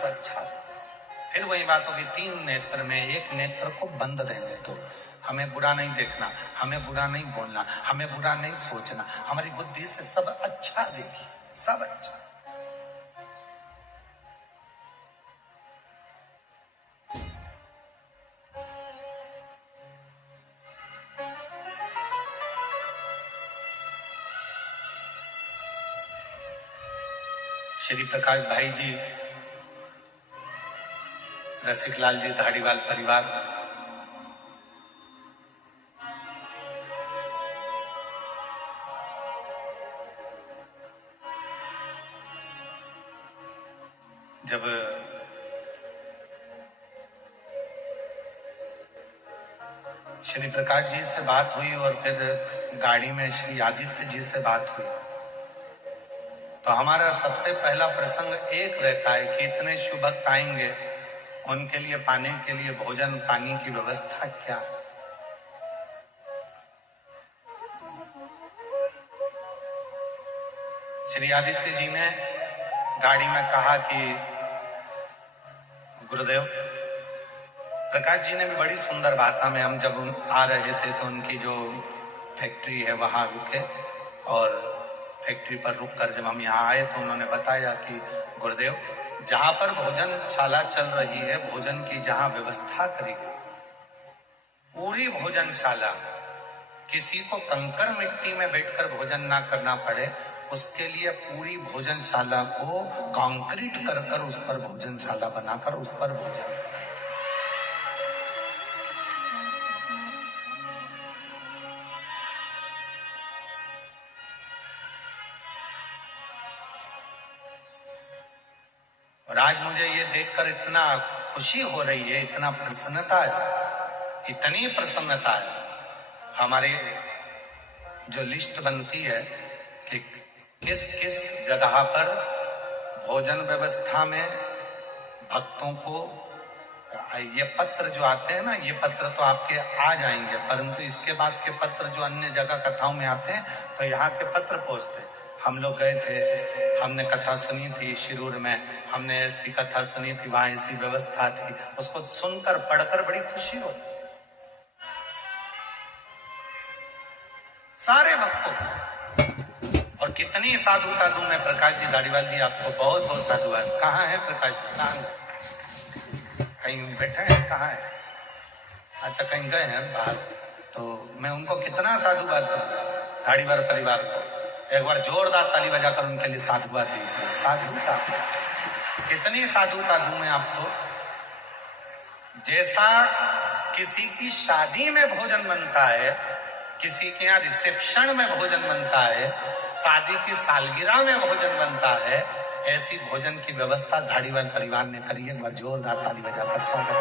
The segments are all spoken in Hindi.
तो अच्छा। फिर वही बात होगी, 3 नेत्र में एक नेत्र को बंद रहने दो। हमें बुरा नहीं देखना, हमें बुरा नहीं बोलना, हमें बुरा नहीं सोचना, हमारी बुद्धि से सब अच्छा देखिए, सब अच्छा। श्री प्रकाश भाई जी, रसिकलाल जी धाड़ीवाल परिवार, जब श्री प्रकाश जी से बात हुई और फिर गाड़ी में श्री आदित्य जी से बात हुई, तो हमारा सबसे पहला प्रसंग एक रहता है कि इतने शुभ भक्त आएंगे, उनके लिए पाने के लिए भोजन पानी की व्यवस्था क्या है। श्री आदित्य जी ने गाड़ी में कहा कि गुरुदेव, प्रकाश जी ने भी बड़ी सुंदर बात हमें, हम जब आ रहे थे तो उनकी जो फैक्ट्री है वहां रुके, और फैक्ट्री पर रुककर जब हम यहाँ आए तो उन्होंने बताया कि गुरुदेव, जहां पर भोजनशाला चल रही है, भोजन की जहां व्यवस्था करी गई, पूरी भोजनशाला, किसी को कंकर मिट्टी में बैठकर भोजन ना करना पड़े, उसके लिए पूरी भोजनशाला को कंक्रीट कर उस पर भोजनशाला बनाकर उस पर भोजन। और आज मुझे ये देखकर इतना खुशी हो रही है, इतना प्रसन्नता है, इतनी प्रसन्नता है। हमारे जो लिस्ट बनती है कि किस किस जगह पर भोजन व्यवस्था में भक्तों को, ये पत्र जो आते हैं ना, ये पत्र तो आपके आ जाएंगे, परंतु इसके बाद के पत्र जो अन्य जगह कथाओं में आते हैं, तो यहाँ के पत्र पहुंचते। हम लोग गए थे, हमने कथा सुनी थी शिरूर में, हमने ऐसी कथा सुनी थी, वहां ऐसी व्यवस्था थी, उसको सुनकर पढ़कर बड़ी खुशी होती सारे भक्तों को। और कितनी साधुता दूं मैं, प्रकाश जी धाड़ीवाल जी, आपको बहुत बहुत साधुवाद। कहाँ है प्रकाश जी, कहाँ है? कहीं बैठे हैं, कहाँ है? अच्छा, कहीं गए हैं बाहर, तो मैं उनको कितना साधुवाद दूं, धाड़ीवाल परिवार को। एक बार जोरदार ताली बजाकर उनके लिए साधुवाद दीजिए। साधुता, कितनी साधुता दूं मैं आपको। जैसा किसी की शादी में भोजन बनता है, किसी के यहाँ रिसेप्शन में भोजन बनता है, शादी की सालगिरह में भोजन बनता है, ऐसी भोजन की व्यवस्था धाड़ीवाल परिवार ने करी है। एक बार जोरदार ताली बजाकर स्वागत।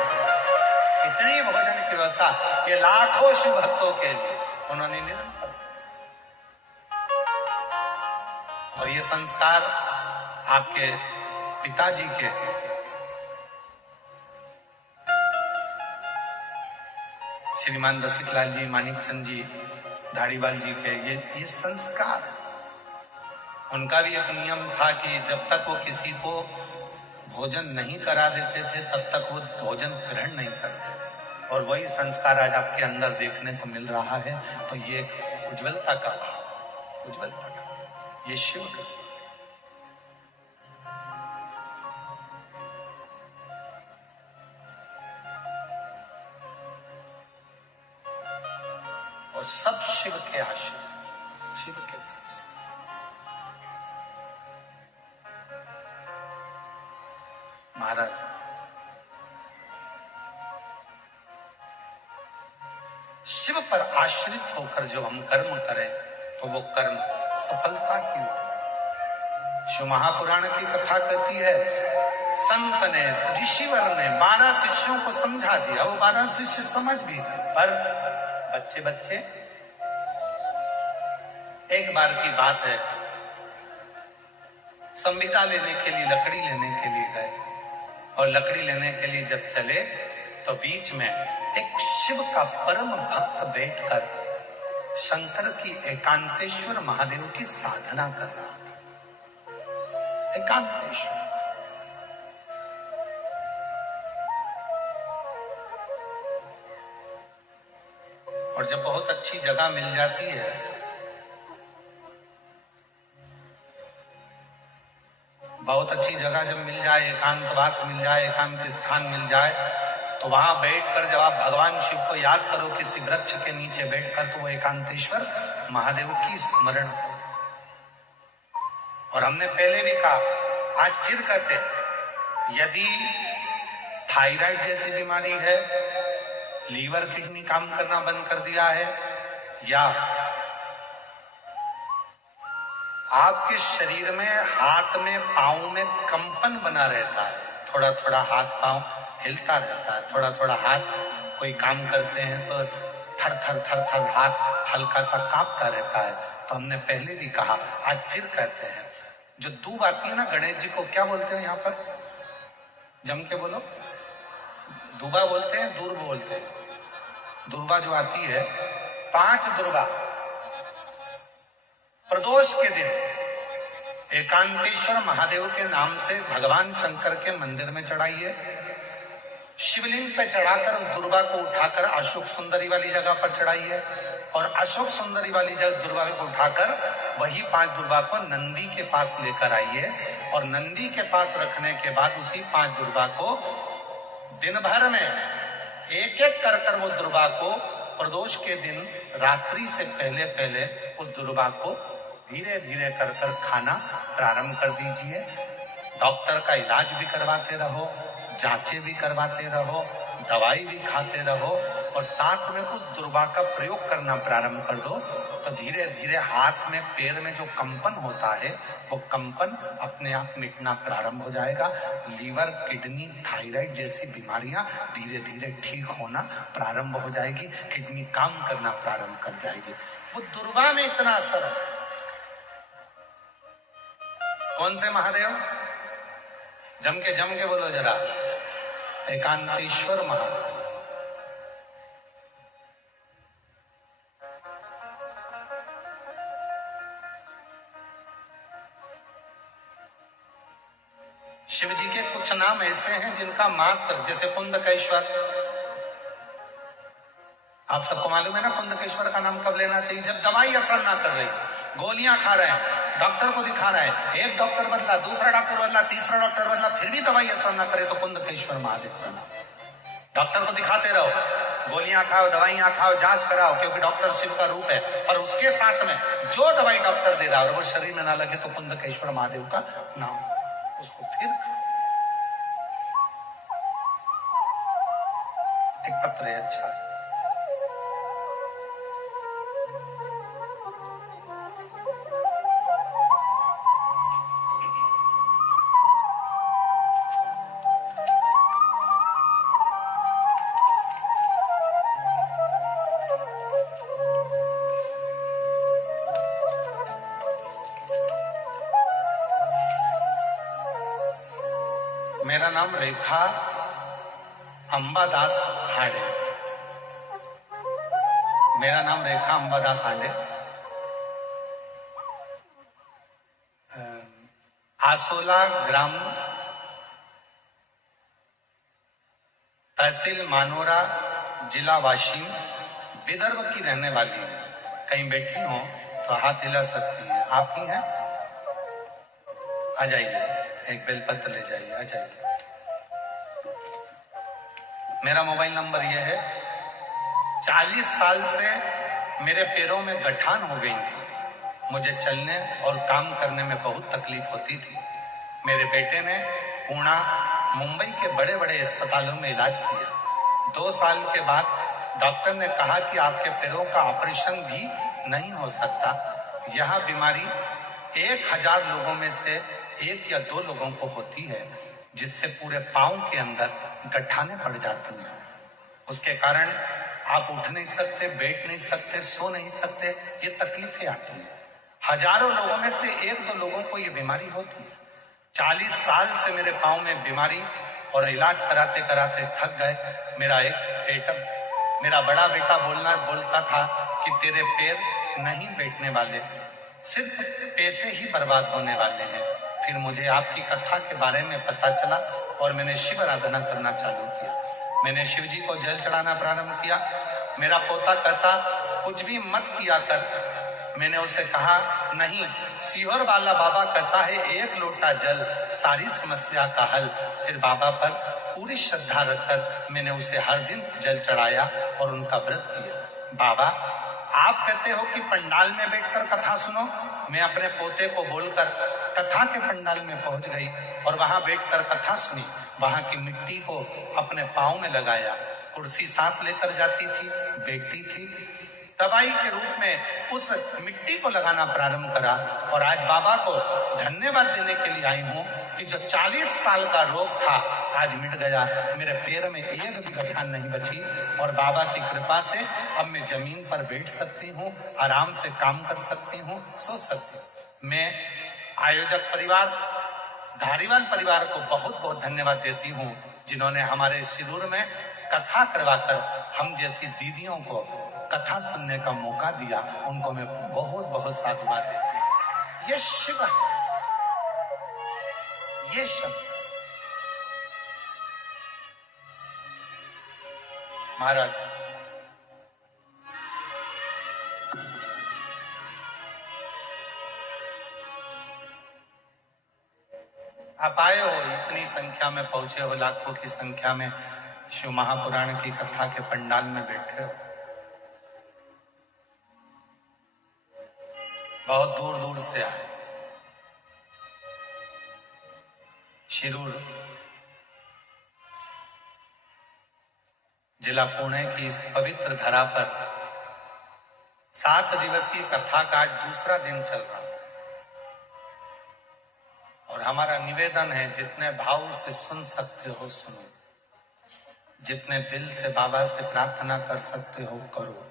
इतनी भोजन की व्यवस्था, ये लाखों शिव भक्तों के लिए उन्होंने निरंतर। और ये संस्कार आपके पिताजी के, श्रीमान रसिकलाल जी, मानिकचंद जी धाड़ीवाल जी के, ये संस्कार। उनका भी एक नियम था कि जब तक वो किसी को भोजन नहीं करा देते थे, तब तक वो भोजन ग्रहण नहीं करते। और वही संस्कार आज आपके अंदर देखने को मिल रहा है। तो ये एक उज्ज्वलता का भाव, उज्ज्वलता का, ये शिव का। और सब शिव के आश्रय, शिव के नाम से। महाराज, शिव पर आश्रित होकर जो हम कर्म करें, तो वो कर्म सफलता की ओर। शिव महापुराण की कथा कहती है, संत ने, ऋषिवर ने 12 शिष्यों को समझा दिया, वो 12 शिष्य समझ भी गए, पर बच्चे बच्चे। एक बार की बात है, संविदा लेने के लिए, लकड़ी लेने के लिए गए, और लकड़ी लेने के लिए जब चले, तो बीच में एक शिव का परम भक्त बैठकर शंकर की, एकांतेश्वर महादेव की साधना कर रहा था। एकांतेश्वर, और जब बहुत अच्छी जगह मिल जाती है, बहुत अच्छी जगह जब मिल जाए, एकांतवास मिल जाए, एकांत स्थान मिल जाए, तो वहां बैठकर जब आप भगवान शिव को याद करो किसी वृक्ष के नीचे बैठकर, तो वो एकांतेश्वर महादेव की स्मरण करो। और हमने पहले भी कहा, आज फिर कहते हैं, यदि थायराइड जैसी बीमारी है, लीवर किडनी काम करना बंद कर दिया है, या आपके शरीर में, हाथ में, पांव में कंपन बना रहता है, थोड़ा थोड़ा हाथ पांव हिलता रहता है, थोड़ा थोड़ा हाथ, कोई काम करते हैं तो थर थर थर थर हाथ हल्का सा कांपता रहता है, तो हमने पहले भी कहा, आज फिर कहते हैं, जो दूब आती है ना, गणेश जी को क्या बोलते हैं यहाँ पर, जम के बोलो, दुबा बोलते हैं, दूर्ब बोलते हैं, दुर्बा जो आती है, 5 दुर्बा प्रदोष के दिन एकांतेश्वर महादेव के नाम से भगवान शंकर के मंदिर में चढ़ाइए। शिवलिंग पे चढ़ाकर उस दुर्बा को उठाकर अशोक सुंदरी वाली जगह पर चढ़ाइए, और अशोक सुंदरी वाली जगह दुर्बा को उठाकर वही 5 दुर्बा को नंदी के पास लेकर आइए, और नंदी के पास रखने के बाद उसी 5 दुर्बा को दिन भर में एक एक कर वो दुर्बा को प्रदोष के दिन रात्रि से पहले पहले उस दुर्बा को धीरे धीरे कर खाना प्रारंभ कर दीजिए। डॉक्टर का इलाज भी करवाते रहो, जांचें भी करवाते रहो, दवाई भी खाते रहो, और साथ में उस दुर्बा का प्रयोग करना प्रारंभ कर दो, तो धीरे धीरे हाथ में, पैर में जो कंपन होता है, वो कंपन अपने आप मिटना प्रारंभ हो जाएगा। लीवर, किडनी, थायराइड जैसी बीमारियां धीरे धीरे ठीक होना प्रारंभ हो जाएगी, किडनी काम करना प्रारंभ कर जाएगी। वो दुर्बा में इतना असर है। कौन से महादेव? जम के बोलो जरा, एकांतेश्वर महादेव। शिव जी के कुछ नाम ऐसे हैं जिनका मात्र, जैसे कुंदकेश्वर, आप सबको मालूम है ना कुंदकेश्वर का नाम कब लेना चाहिए? जब दवाई असर ना कर रही, गोलियां खा रहे हैं, डॉक्टर को दिखा रहे हैं, एक डॉक्टर बदला, दूसरा डॉक्टर बदला, तीसरा डॉक्टर बदला, फिर भी दवाई असर ना करे, तो कुंदकेश्वर महादेव का नाम। डॉक्टर को दिखाते रहो, गोलियां खाओ, दवाइयां खाओ, जांच कराओ, क्योंकि डॉक्टर शिव का रूप है, और उसके साथ में जो दवाई डॉक्टर दे रहा है और वो शरीर में ना लगे, तो कुंदकेश्वर महादेव का नाम, उसको फिर एक पत्र है, अच्छा मेरा नाम रेखा अंबादास हांडे। मेरा नाम रेखा अंबादास हांडे। आसोला ग्राम, तहसील मानोरा, जिला वाशिम, विदर्भ की रहने वाली हूँ। कहीं बैठी हो तो हाथ हिला सकती हैं। आप ही हैं? आ जाइए, एक बेलपत्र ले जाइए, आ जाइए। मेरा मोबाइल नंबर यह है। 40 साल से मेरे पैरों में गठान हो गई थी। मुझे चलने और काम करने में बहुत तकलीफ होती थी। मेरे बेटे ने पुणे, मुंबई के बड़े बड़े अस्पतालों में इलाज किया। 2 साल के बाद डॉक्टर ने कहा कि आपके पैरों का ऑपरेशन भी नहीं हो सकता। यह बीमारी 1000 लोगों में से 1 या 2 लोगों को होती है, जिससे पूरे पांव के अंदर गठाने पड़ जाती हैं। उसके कारण आप उठ नहीं सकते, बैठ नहीं सकते, सो नहीं सकते, ये तकलीफें आती हैं। हजारों लोगों में से 1-2 लोगों को ये बीमारी होती है। 40 साल से मेरे पांव में बीमारी, और इलाज कराते कराते थक गए। मेरा बड़ा बेटा बोलता था कि तेरे पैर नहीं बैठने वाले, सिर्फ पैसे ही बर्बाद होने वाले हैं। फिर मुझे आपकी कथा के बारे में पता चला और मैंने शिव आराधना करना चालू किया। मैंने शिव जी को जल चढ़ाना प्रारंभ किया। मेरा पोता कहता कुछ भी मत किया कर। मैंने उसे कहा नहीं, सीहोर वाला बाबा कहता है एक लोटा जल सारी समस्या का हल। फिर बाबा पर पूरी श्रद्धा रखकर मैंने उसे हर दिन जल चढ़ाया और उनका व्रत किया। बाबा आप कहते हो कि पंडाल में बैठकर कथा सुनो। मैं अपने पोते को बोलकर कथा के पंडाल में पहुंच गई और वहां बैठकर कथा सुनी। वहां की मिट्टी को अपने पांव में लगाया, कुर्सी साथ लेकर जाती थी, बैठती थी, दवाई के रूप में उस मिट्टी को लगाना प्रारंभ करा। और आज बाबा को धन्यवाद देने के लिए आई हूं कि जो 40 साल का रोग था आज मिट गया। मेरे पैर में एक भी गठान नहीं बची और बाबा की कृपा से अब मैं जमीन पर बैठ सकती हूँ, आराम से काम कर सकती हूँ, सो सकती हूँ। मैं आयोजक परिवार धारीवाल परिवार को बहुत बहुत धन्यवाद देती हूँ, जिन्होंने हमारे शिविर में कथा करवाकर हम जैसी दीदियों को कथा सुनने का मौका दिया। उनको मैं बहुत बहुत साधुवाद देती हूँ। ये शिव है, ये शब्द महाराज आप आए हो, इतनी संख्या में पहुंचे हो, लाखों की संख्या में शिव महापुराण की कथा के पंडाल में बैठे हो। बहुत दूर दूर से आए। शिरूर जिला पुणे की इस पवित्र धरा पर 7 दिवसीय कथा का आज दूसरा दिन चल रहा है और हमारा निवेदन है जितने भाव से सुन सकते हो सुनो, जितने दिल से बाबा से प्रार्थना कर सकते हो करो।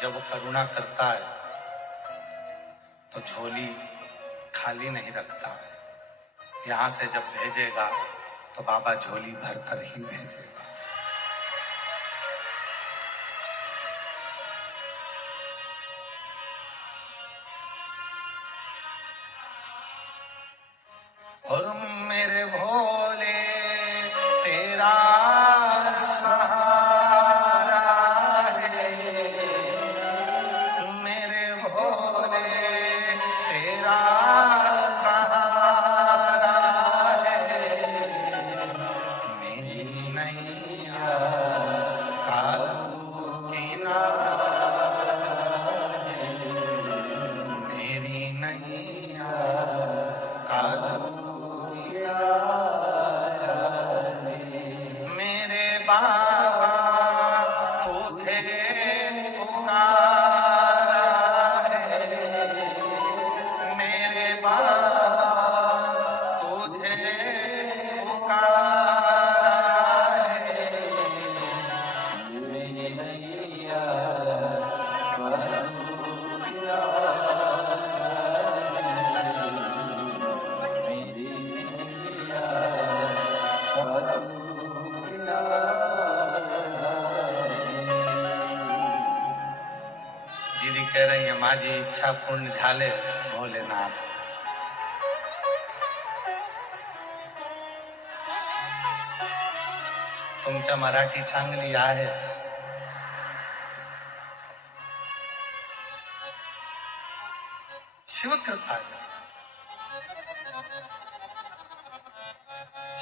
जब वो करुणा करता है तो झोली खाली नहीं रखता है। यहां से जब भेजेगा तो बाबा झोली भरकर ही भेजेगा। और मेरे भोले तेरा सहारा है, मेरे भोले तेरा सहारा है, मेरी नैया का तू किनारा है, मेरी नैया का तू बाबा तुझे पुकारा है, मेरे बाबा तुझे पुकारा है, मेरी नैया दीदी कह रही है माझी इच्छा पूर्ण झाले भोलेनाथ। तुमच्या मराठी चांगली आहे। शिव कृपा,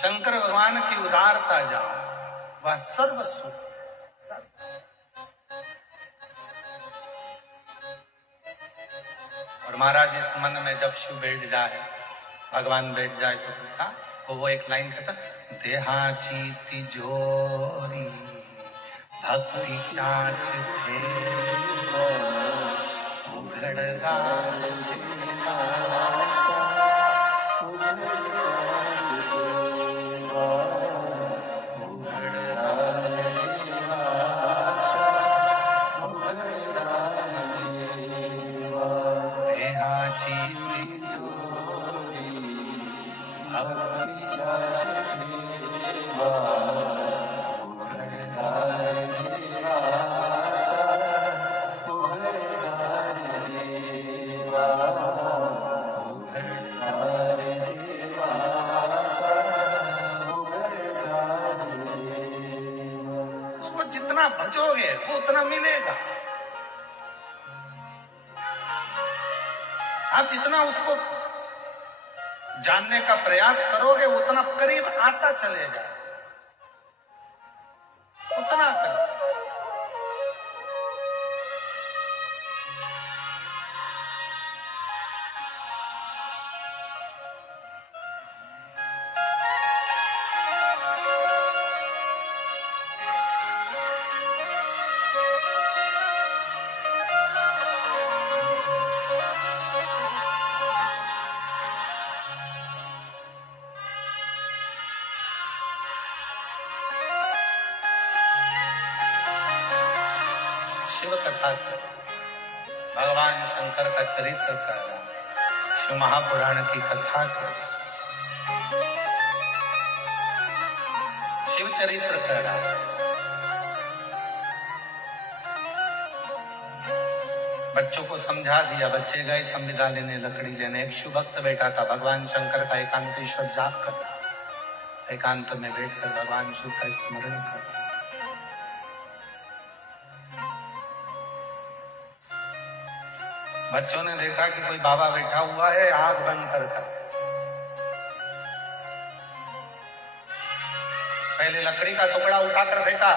शंकर भगवान की उदारता जाओ, वह सर्वस्व। और महाराज इस मन में जब शिव बैठ जाए, भगवान बैठ जाए तो कहता वो एक लाइन कहता, देहाची तिजोरी भक्ति चाच है, उघड़गा भजोगे वो उतना मिलेगा। आप जितना उसको जानने का प्रयास करोगे उतना करीब आता चलेगा, उतना करीब। शिव कथा कर, भगवान शंकर का चरित्र कर, शिव महापुराण की कथा कर, शिव चरित्र कर रहा। बच्चों को समझा दिया, बच्चे गए संविदा लेने, लकड़ी लेने। एक शिव भक्त बैठा था, भगवान शंकर का एकांतेश्वर जाप कर रहा, एकांत में बैठकर भगवान शिव का स्मरण कर रहा। बच्चों ने देखा कि कोई बाबा बैठा हुआ है, आंख बंद कर कर। पहले लकड़ी का टुकड़ा उठाकर फेंका,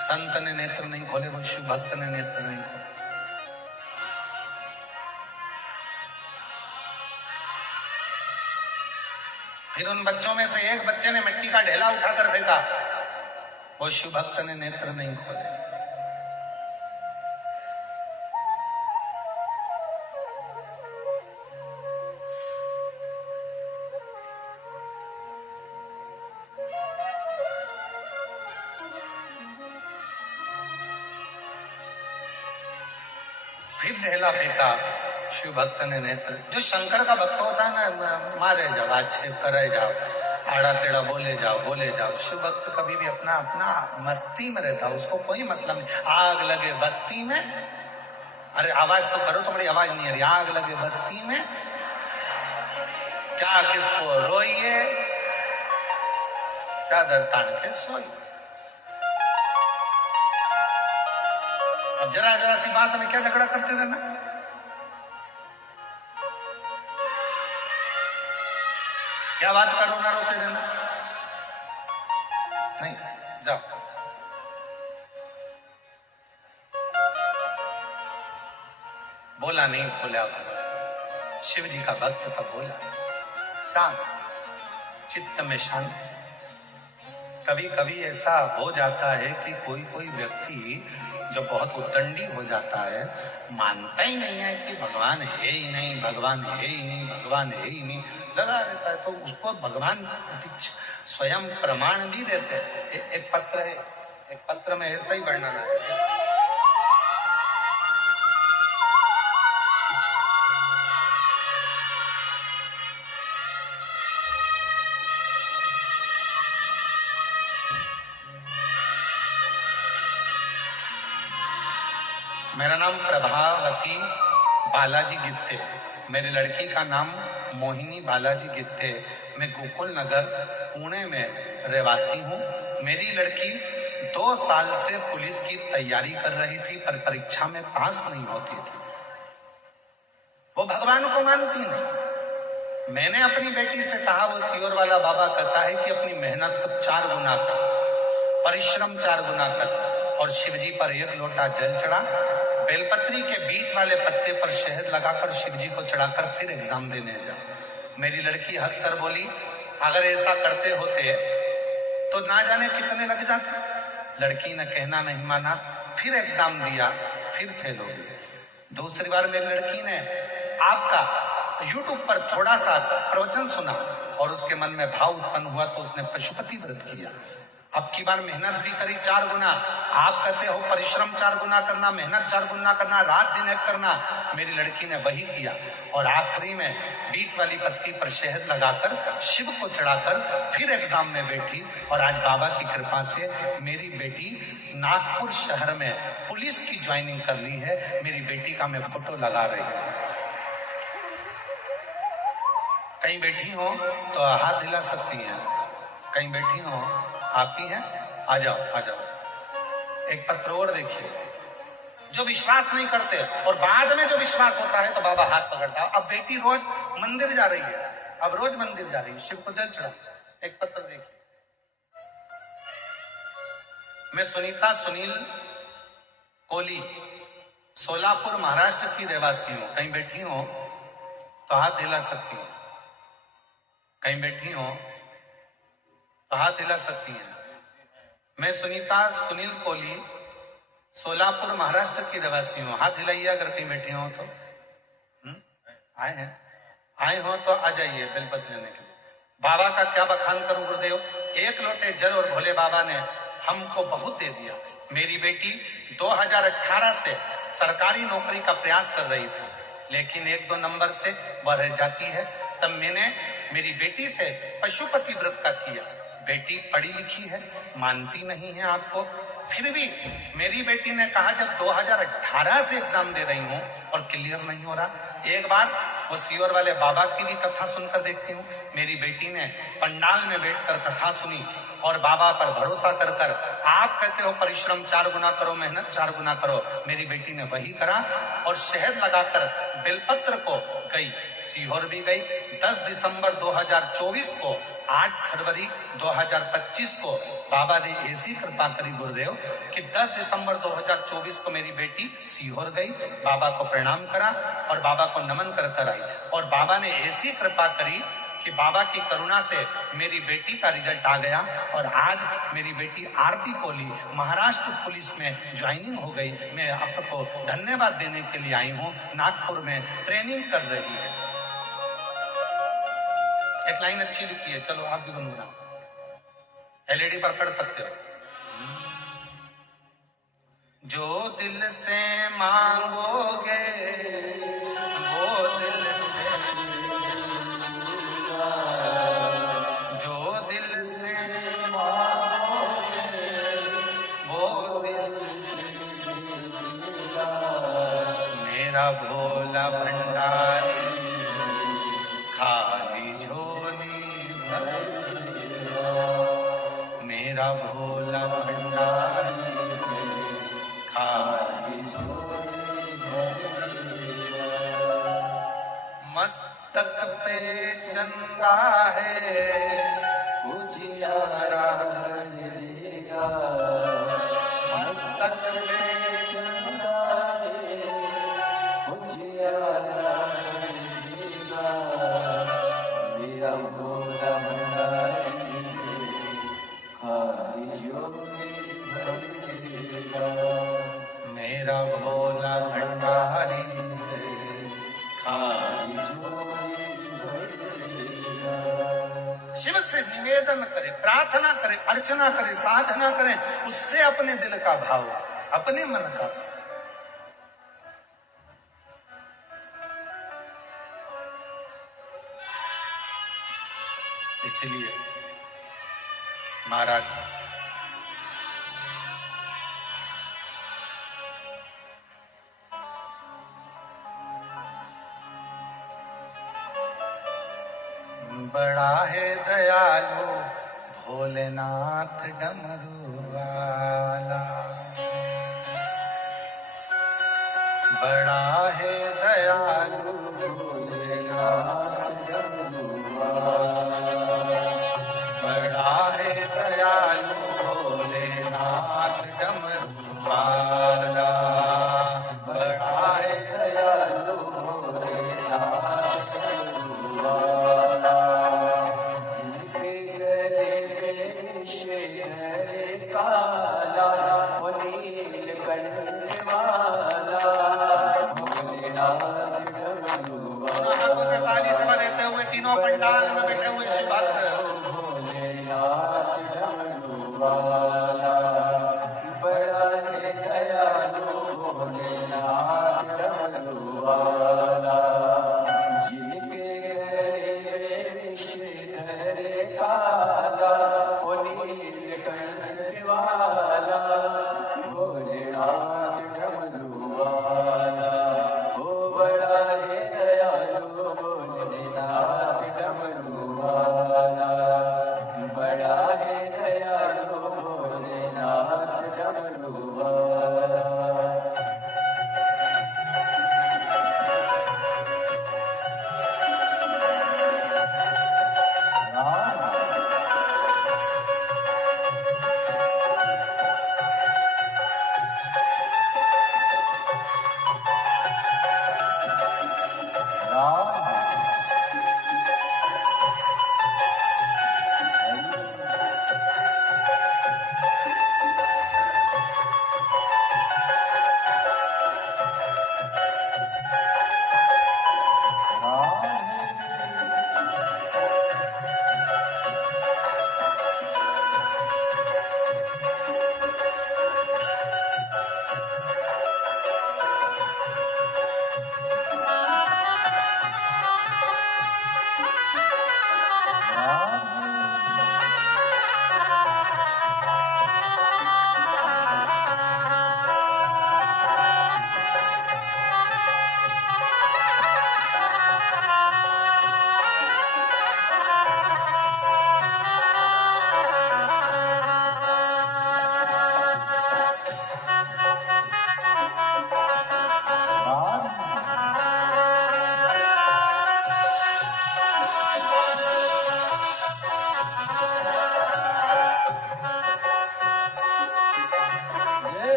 संत ने नेत्र नहीं खोले, वो शिव भक्त ने नेत्र नहीं खोले। फिर उन बच्चों में से एक बच्चे ने मिट्टी का ढेला उठाकर फेंका, वो शिव भक्त ने नेत्र नहीं खोले। फिर ढेला फेंका, शिव भक्त ने नेत्र। जो शंकर का भक्त होता है ना, मारे जाओ, आक्षेप करे जाओ, आड़ा टेढ़ा बोले जाओ। शिव भक्त कभी भी अपना अपना मस्ती में रहता, उसको कोई मतलब नहीं। आग लगे बस्ती में, अरे आवाज तो करो, तुम्हारी आवाज नहीं आ रही। आग लगे बस्ती में क्या किसको रोइए, चादर तान के सोइए। अब जरा जरा सी बात में क्या झगड़ा करते रहना। क्या बात का रोना रोते रहना, नहीं। जाओ, बोला नहीं, खोला भगवान शिव जी का भक्त तब बोला, शांत चित्त में शांति। कभी कभी ऐसा हो जाता है कि कोई कोई व्यक्ति जो बहुत उद्दंडी हो जाता है, मानता ही नहीं है कि भगवान है ही नहीं, भगवान है ही नहीं, भगवान है ही नहीं, लगा रहता है। तो उसको भगवान स्वयं प्रमाण भी देते हैं। एक पत्र है, एक पत्र में ऐसा ही वर्णन है। मेरा नाम प्रभावती बालाजी गित्ते, मेरी लड़की का नाम मोहिनी बालाजी गित्ते। मैं गोकुल नगर पुणे में रहवासी हूँ। मेरी लड़की 2 साल से पुलिस की तैयारी कर रही थी, पर परीक्षा में पास नहीं होती थी। वो भगवान को मानती नहीं। मैंने अपनी बेटी से कहा, वो सियोर वाला बाबा कहता है कि अपनी मेहनत को 4 गुना कर, परिश्रम 4 गुना कर, और शिवजी पर 1 लोटा जल चढ़ा, बेलपत्री के बीच वाले पत्ते पर शहद लगाकर शिवजी को चढ़ाकर फिर एग्जाम देने जा। मेरी लड़की हंसकर बोली, अगर ऐसा करते होते तो ना जाने कितने लग जाते। लड़की ने कहना नहीं माना, फिर एग्जाम दिया, फिर फेल हो गई। दूसरी बार मेरी लड़की ने आपका यूट्यूब पर थोड़ा सा प्रवचन सुना और उसके मन में भाव उत्पन्न हुआ, तो उसने पशुपति व्रत किया। अब की बार मेहनत भी करी 4 गुना। आप कहते हो परिश्रम 4 गुना करना, मेहनत 4 गुना करना, रात दिन एक करना। मेरी लड़की ने वही किया और आखिरी में बीच वाली पत्ती पर शहद लगाकर शिव को चढ़ाकर फिर एग्जाम में बैठी। और आज बाबा की कृपा से मेरी बेटी नागपुर शहर में पुलिस की ज्वाइनिंग कर ली है। मेरी बेटी का मैं फोटो लगा रही हूँ। कहीं बैठी हो तो हाथ हिला सकती हैं, कहीं बैठी हो आप ही हैं, आ जाओ आ जाओ। एक पत्र और देखिए, जो विश्वास नहीं करते और बाद में जो विश्वास होता है तो बाबा हाथ पकड़ता है। अब बेटी रोज मंदिर जा रही है, अब रोज मंदिर जा रही है, शिव को जल चढ़ा। एक पत्र देखिए, मैं सुनीता सुनील कोली, सोलापुर महाराष्ट्र की रहवासी हूं। कहीं बैठी हो तो हाथ हिला सकती हैं, कहीं बैठी हो तो हाथ हिला सकती हैं। मैं सुनीता सुनील कोली, सोलापुर महाराष्ट्र की रहवासी हूं। हाथ हिलाइए अगर कहीं बैठे हो तो। आए हैं, आए हो तो आ जाइए बेलपत्र लेने के लिए। बाबा का क्या बखान करूं गुरुदेव, एक लोटे जल और भोले बाबा ने हमको बहुत दे दिया। मेरी बेटी 2018 से सरकारी नौकरी का प्रयास कर रही थी, लेकिन 1-2 नंबर से वह रह जाती है। तब मैंने मेरी बेटी से पशुपति व्रत का किया। बेटी पढ़ी लिखी है, मानती नहीं है आपको। फिर भी मेरी बेटी ने कहा जब 2018 से एग्जाम दे रही हूं और क्लियर नहीं हो रहा, एक बार वो सीहोर वाले बाबा की भी कथा सुनकर देखती हूँ। मेरी बेटी ने पंडाल में बैठकर कथा सुनी और बाबा पर भरोसा कर कर, आप कहते हो परिश्रम 4 गुना करो, मेहनत 4 गुना करो, मेरी बेटी ने वही करा और शहद लगाकर बेलपत्र को गई, सीहोर भी गई। 10 दिसंबर 2024 को 8 फरवरी 2025 को बाबा ने ऐसी कृपा करी गुरुदेव कि 10 दिसंबर 2024 को मेरी बेटी सीहोर गई, बाबा को प्रणाम करा और बाबा को नमन कर कर आई। और बाबा ने ऐसी कृपा करी कि बाबा की करुणा से मेरी बेटी का रिजल्ट आ गया और आज मेरी बेटी आरती कोली महाराष्ट्र पुलिस में ज्वाइनिंग हो गई। मैं आपको धन्यवाद देने के लिए आई हूँ। नागपुर में ट्रेनिंग कर रही है। एक लाइन अच्छी लिखी है, चलो आप भी गुनगुनाओ, एलईडी पर पढ़ सकते हो। जो दिल से मांगोगे वो दिल से, जो दिल से मांगोगे वो दिल से, मेरा भोला भंडारी खाली झोली भरेगा, मेरा भोला भंडारी खाली झोली भरेगा। मस्तक पे चंदा है उजियारा देगा, मस्तक पे चंदा है उजियारा देगा, मेरा भोला भंडारी खाली झोली भरेगा, मेरा भोला भंडारी खाली झोली भरेगा। शिव से निवेदन करे, प्रार्थना करे, अर्चना करे, साधना करें, उससे अपने दिल का भाव, अपने मन का। इसलिए महाराज बड़ा है दयालु भोलेनाथ डमरू वाला, बड़ा है दयालु भोलेनाथ डमरू वाला, बड़ा है दयालु भोलेनाथ डमरू वाला, बड़ा है दयालु भोलेनाथ डमरू वाला, जिनके गले में शेर काला वो नीलकंठ वाला, भोलेनाथ डमरू वाला। ताली से देते हुए तीनों पंडाल में बैठे हुए शिव भक्त, भोलेनाथ डमरू वाला, बड़ा है दयालु भोलेनाथ डमरू वाला, जिनके गले में शेर काला वो नीलकंठ वाला, भोलेनाथ डमरू वाला, वो बड़ा है दयालु भोलेनाथ डमरू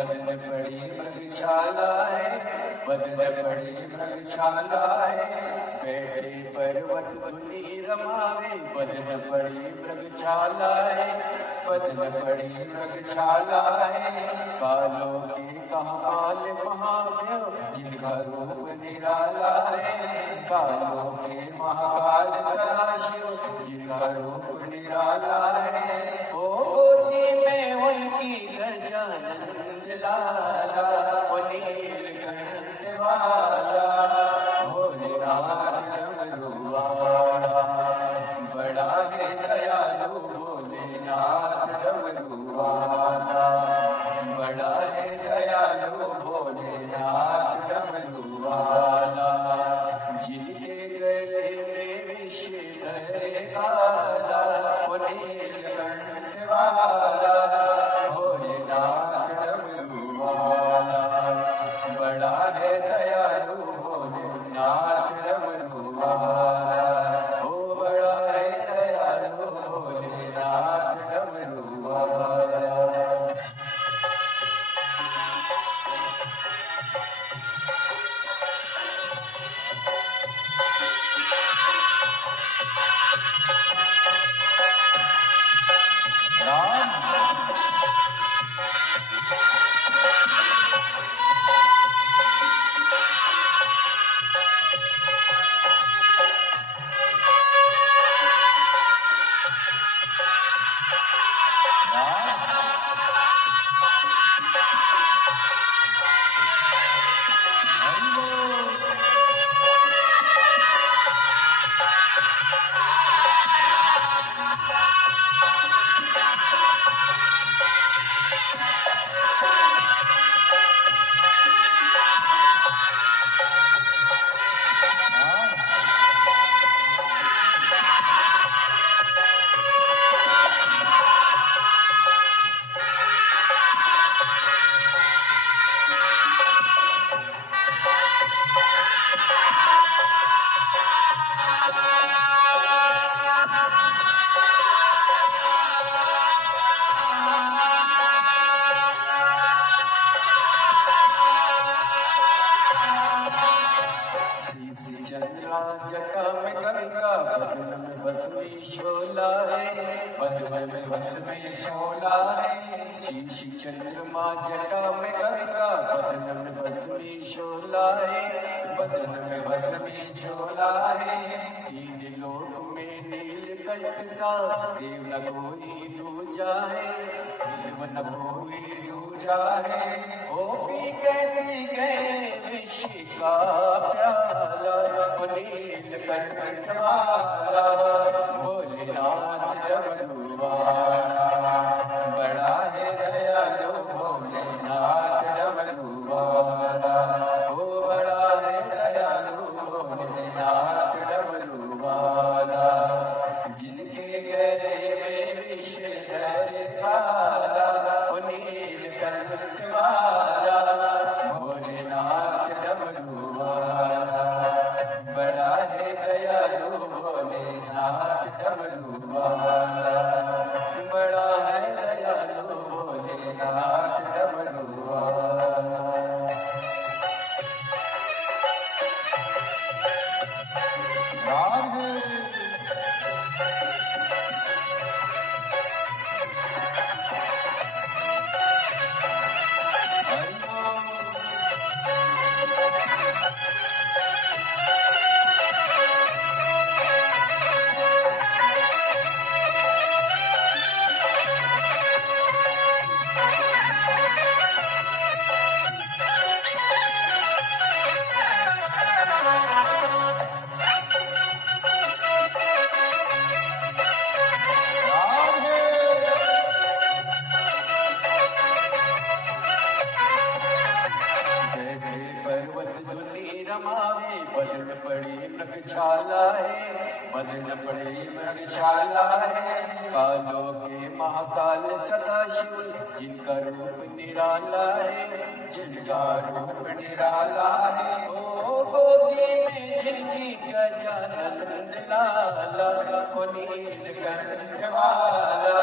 बदन पड़ी मृगशाला है, बदन पड़ी मृगशाला है, बैठे पर्वत धुनी रमावे, बदन पड़ी मृगशाला है, बदन पड़ी मृगशाला है, कालों के कमाल महादेव जिनका रूप निराला है, कालों के महाकाल सदाशिव जिनका रूप निराला है, ओ गोदी में उनकी गजानंद लाला, ओ नीलकंठ वाला, भोलेनाथ डमरू वाला, बड़ा है दयालु भोलेनाथ डमरू वाला, बड़ा है दयालु भोलेनाथ डमरू वाला, जिनके गले में विष धरे काला, ओ नीलकंठ वाला, भोलेनाथ डमरू वाला, बड़ा है दयालु भोलेनाथ डमरू वाला, ओ बड़ा है दयालु भोलेनाथ डमरू वाला। जटा में गंगा बदन में बस में शोला है, बदन में बस में शोला है, शीश चंद्रमा जटा में गंगा बदन में बस में शोला है, बदन में बस में शोला है, तीन लोक में नीलकंठ सा देव न कोई दूजा है, देव न कोई दूजा है, ओ पी गए विष का प्याला, ओ नीलकंठ वाला, भोलेनाथ डमरू वाला, बड़ा है दयालु भोलेनाथ डमरू वाला, ओ बड़ा है दयालु भोलेनाथ डमरू वाला, जिनके गले में विष धरे काला, ओ नीलकंठ वाला, भोलेनाथ डमरू वाला, बड़ा है दयालु भोलेनाथ डमरू वाला, बड़ा है दयालु भोलेनाथ डमरू वाला। रमावे बदन पड़ी मृगशाला है, बदन पड़ी मृगशाला है, कालों के महाकाल सदाशिव जिनका रूप निराला है, जिनका रूप निराला है, ओ गोदी में जिनकी गजानंद लाला, ओ नीलकंठ वाला,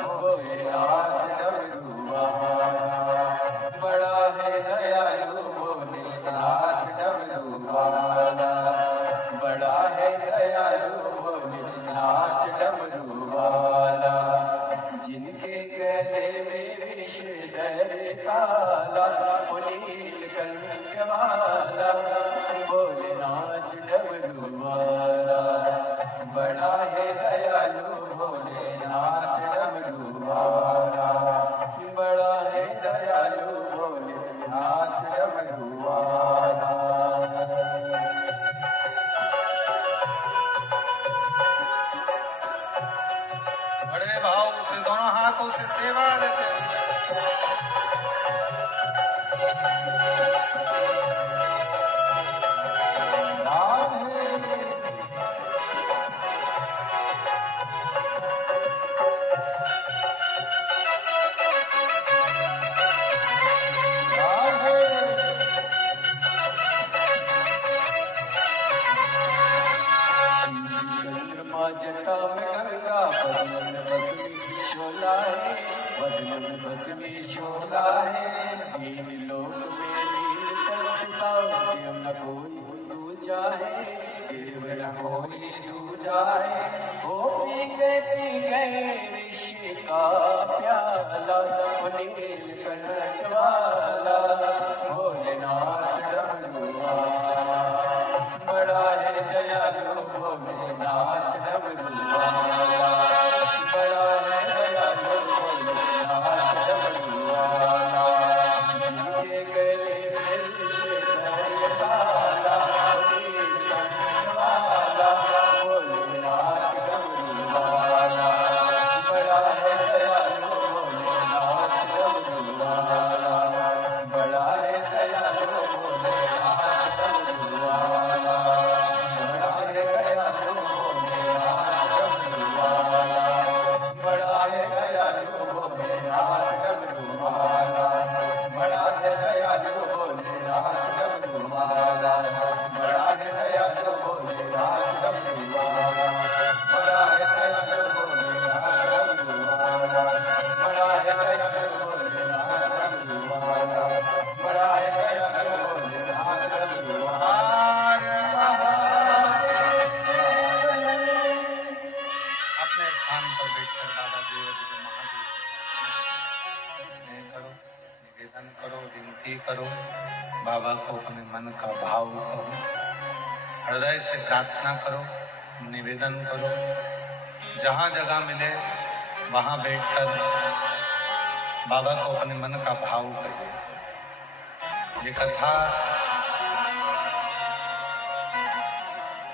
भोलेनाथ डमरू वाला, है दयालु भोलेनाथ डमरू वाला, जिनके गले में विषधर काला, वो नीलकंठ वाला भोलेनाथ डमरू वाला। बड़ा है दयालु भोलेनाथ डमरू वाला, बड़ा है दयालु भोलेनाथ डमरू वाला। बड़े भाव से दोनों हाथों से सेवा देते हुए जटा में गंगा बदन में बसमी शोला है, बदन में बसमी शोला है। तीन लोक में नीलकंठ सा देव न कोई दूजा है, देव न कोई दूजा है। ओ पी गए ऋषि का प्याला, ओ नीलकंठ वाला भोलेनाथ डमरू वाला। बड़ा है दयालु भोलेनाथ डमरू वाला, बड़ा है दयालु भोलेनाथ डमरू वाला। जिनके गले में विषधर काला, नीलकंठ वाला भोलेनाथ डमरू वाला। बड़ा है दयालु भोलेनाथ डमरू वाला, बड़ा है दयालु भोलेनाथ डमरू वाला। अपने स्थान पर बैठकर बाबा देव महादेव करो, निवेदन करो, विनती करो, बाबा को अपने मन का भाव करो, हृदय से प्रार्थना करो, निवेदन करो। जहाँ जगह मिले वहाँ बैठकर बाबा को अपने मन का भाव करिए। ये कथा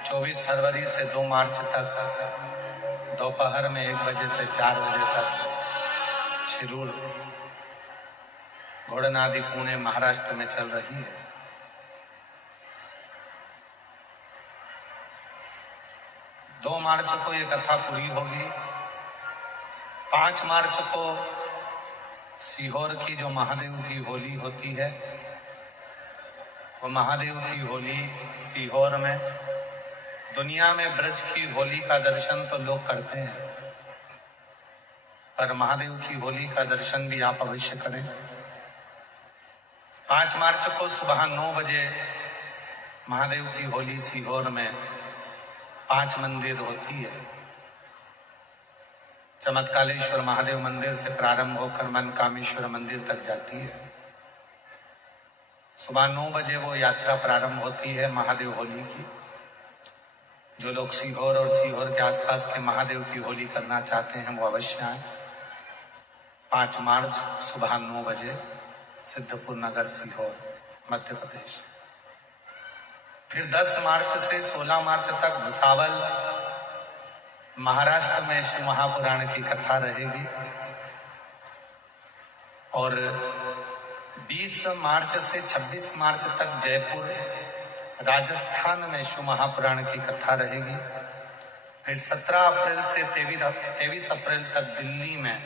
24 फरवरी से 2 मार्च तक दोपहर में 1 बजे से 4 बजे तक शिरूर घोड़नादी पुणे महाराष्ट्र में चल रही है। 2 मार्च को ये कथा पूरी होगी। 5 मार्च को सीहोर की जो महादेव की होली होती है, वो महादेव की होली सीहोर में, दुनिया में ब्रज की होली का दर्शन तो लोग करते हैं, पर महादेव की होली का दर्शन भी आप अवश्य करें। 5 मार्च को सुबह 9 बजे महादेव की होली सीहोर में 5 मंदिर होती है। चमत्कालेश्वर महादेव मंदिर से प्रारंभ होकर मनकामेश्वर मंदिर तक जाती है। सुबह 9 बजे वो यात्रा प्रारंभ होती है महादेव होली की। जो लोग सीहोर और सीहोर के आसपास के महादेव की होली करना चाहते हैं वो अवश्य आए। 5 मार्च सुबह 9 बजे सिद्धपुर नगर सीहोर मध्य प्रदेश। फिर 10 मार्च से 16 मार्च तक भुसावल महाराष्ट्र में शिव महापुराण की कथा रहेगी और 20 मार्च से 26 मार्च तक जयपुर राजस्थान में शिव महापुराण की कथा रहेगी। फिर 17 अप्रैल से 23 अप्रैल तक दिल्ली में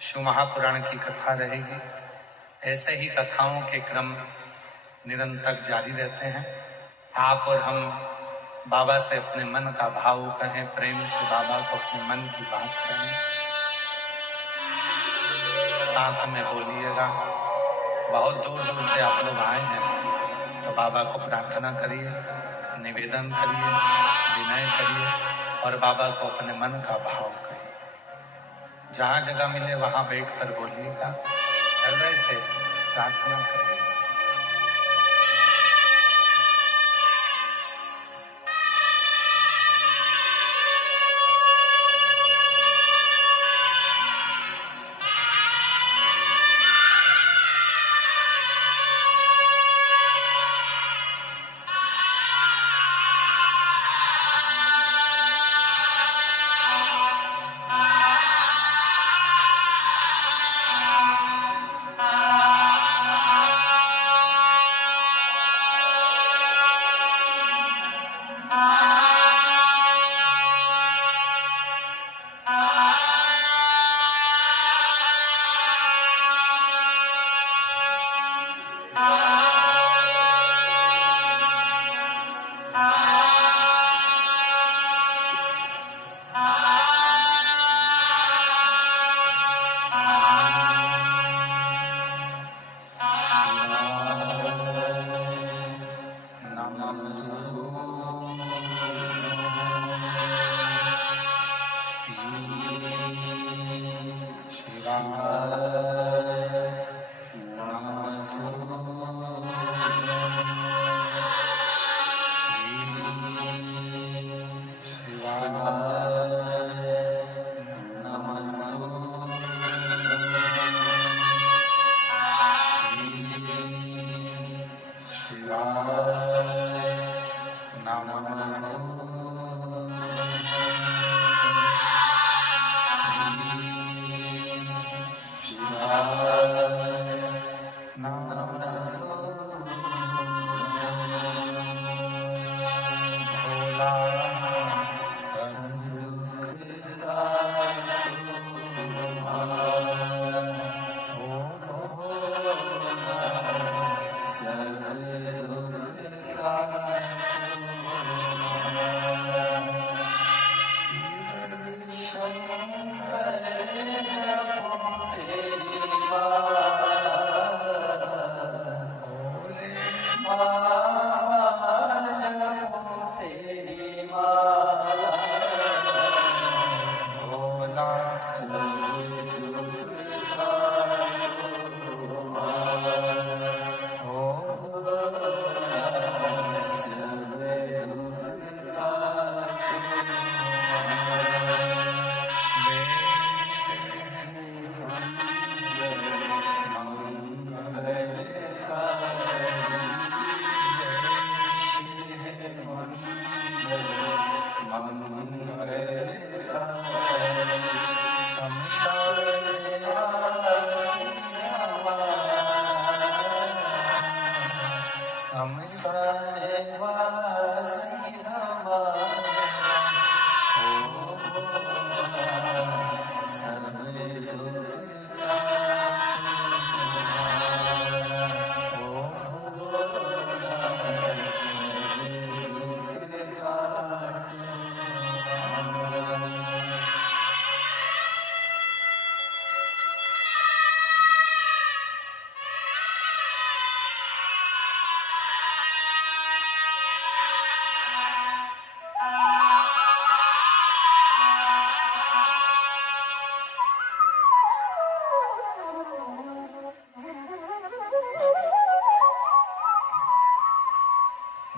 शिव महापुराण की कथा रहेगी। ऐसे ही कथाओं के क्रम निरंतर जारी रहते हैं। आप और हम बाबा से अपने मन का भाव कहें, प्रेम से बाबा को अपने मन की बात कहें, साथ में बोलिएगा। बहुत दूर दूर से आप लोग आए हैं तो बाबा को प्रार्थना करिए, निवेदन करिए, विनय करिए और बाबा को अपने मन का भाव कहिए। जहां जगह मिले वहां बैठकर बोलिएगा, हृदय से प्रार्थना करिएगा।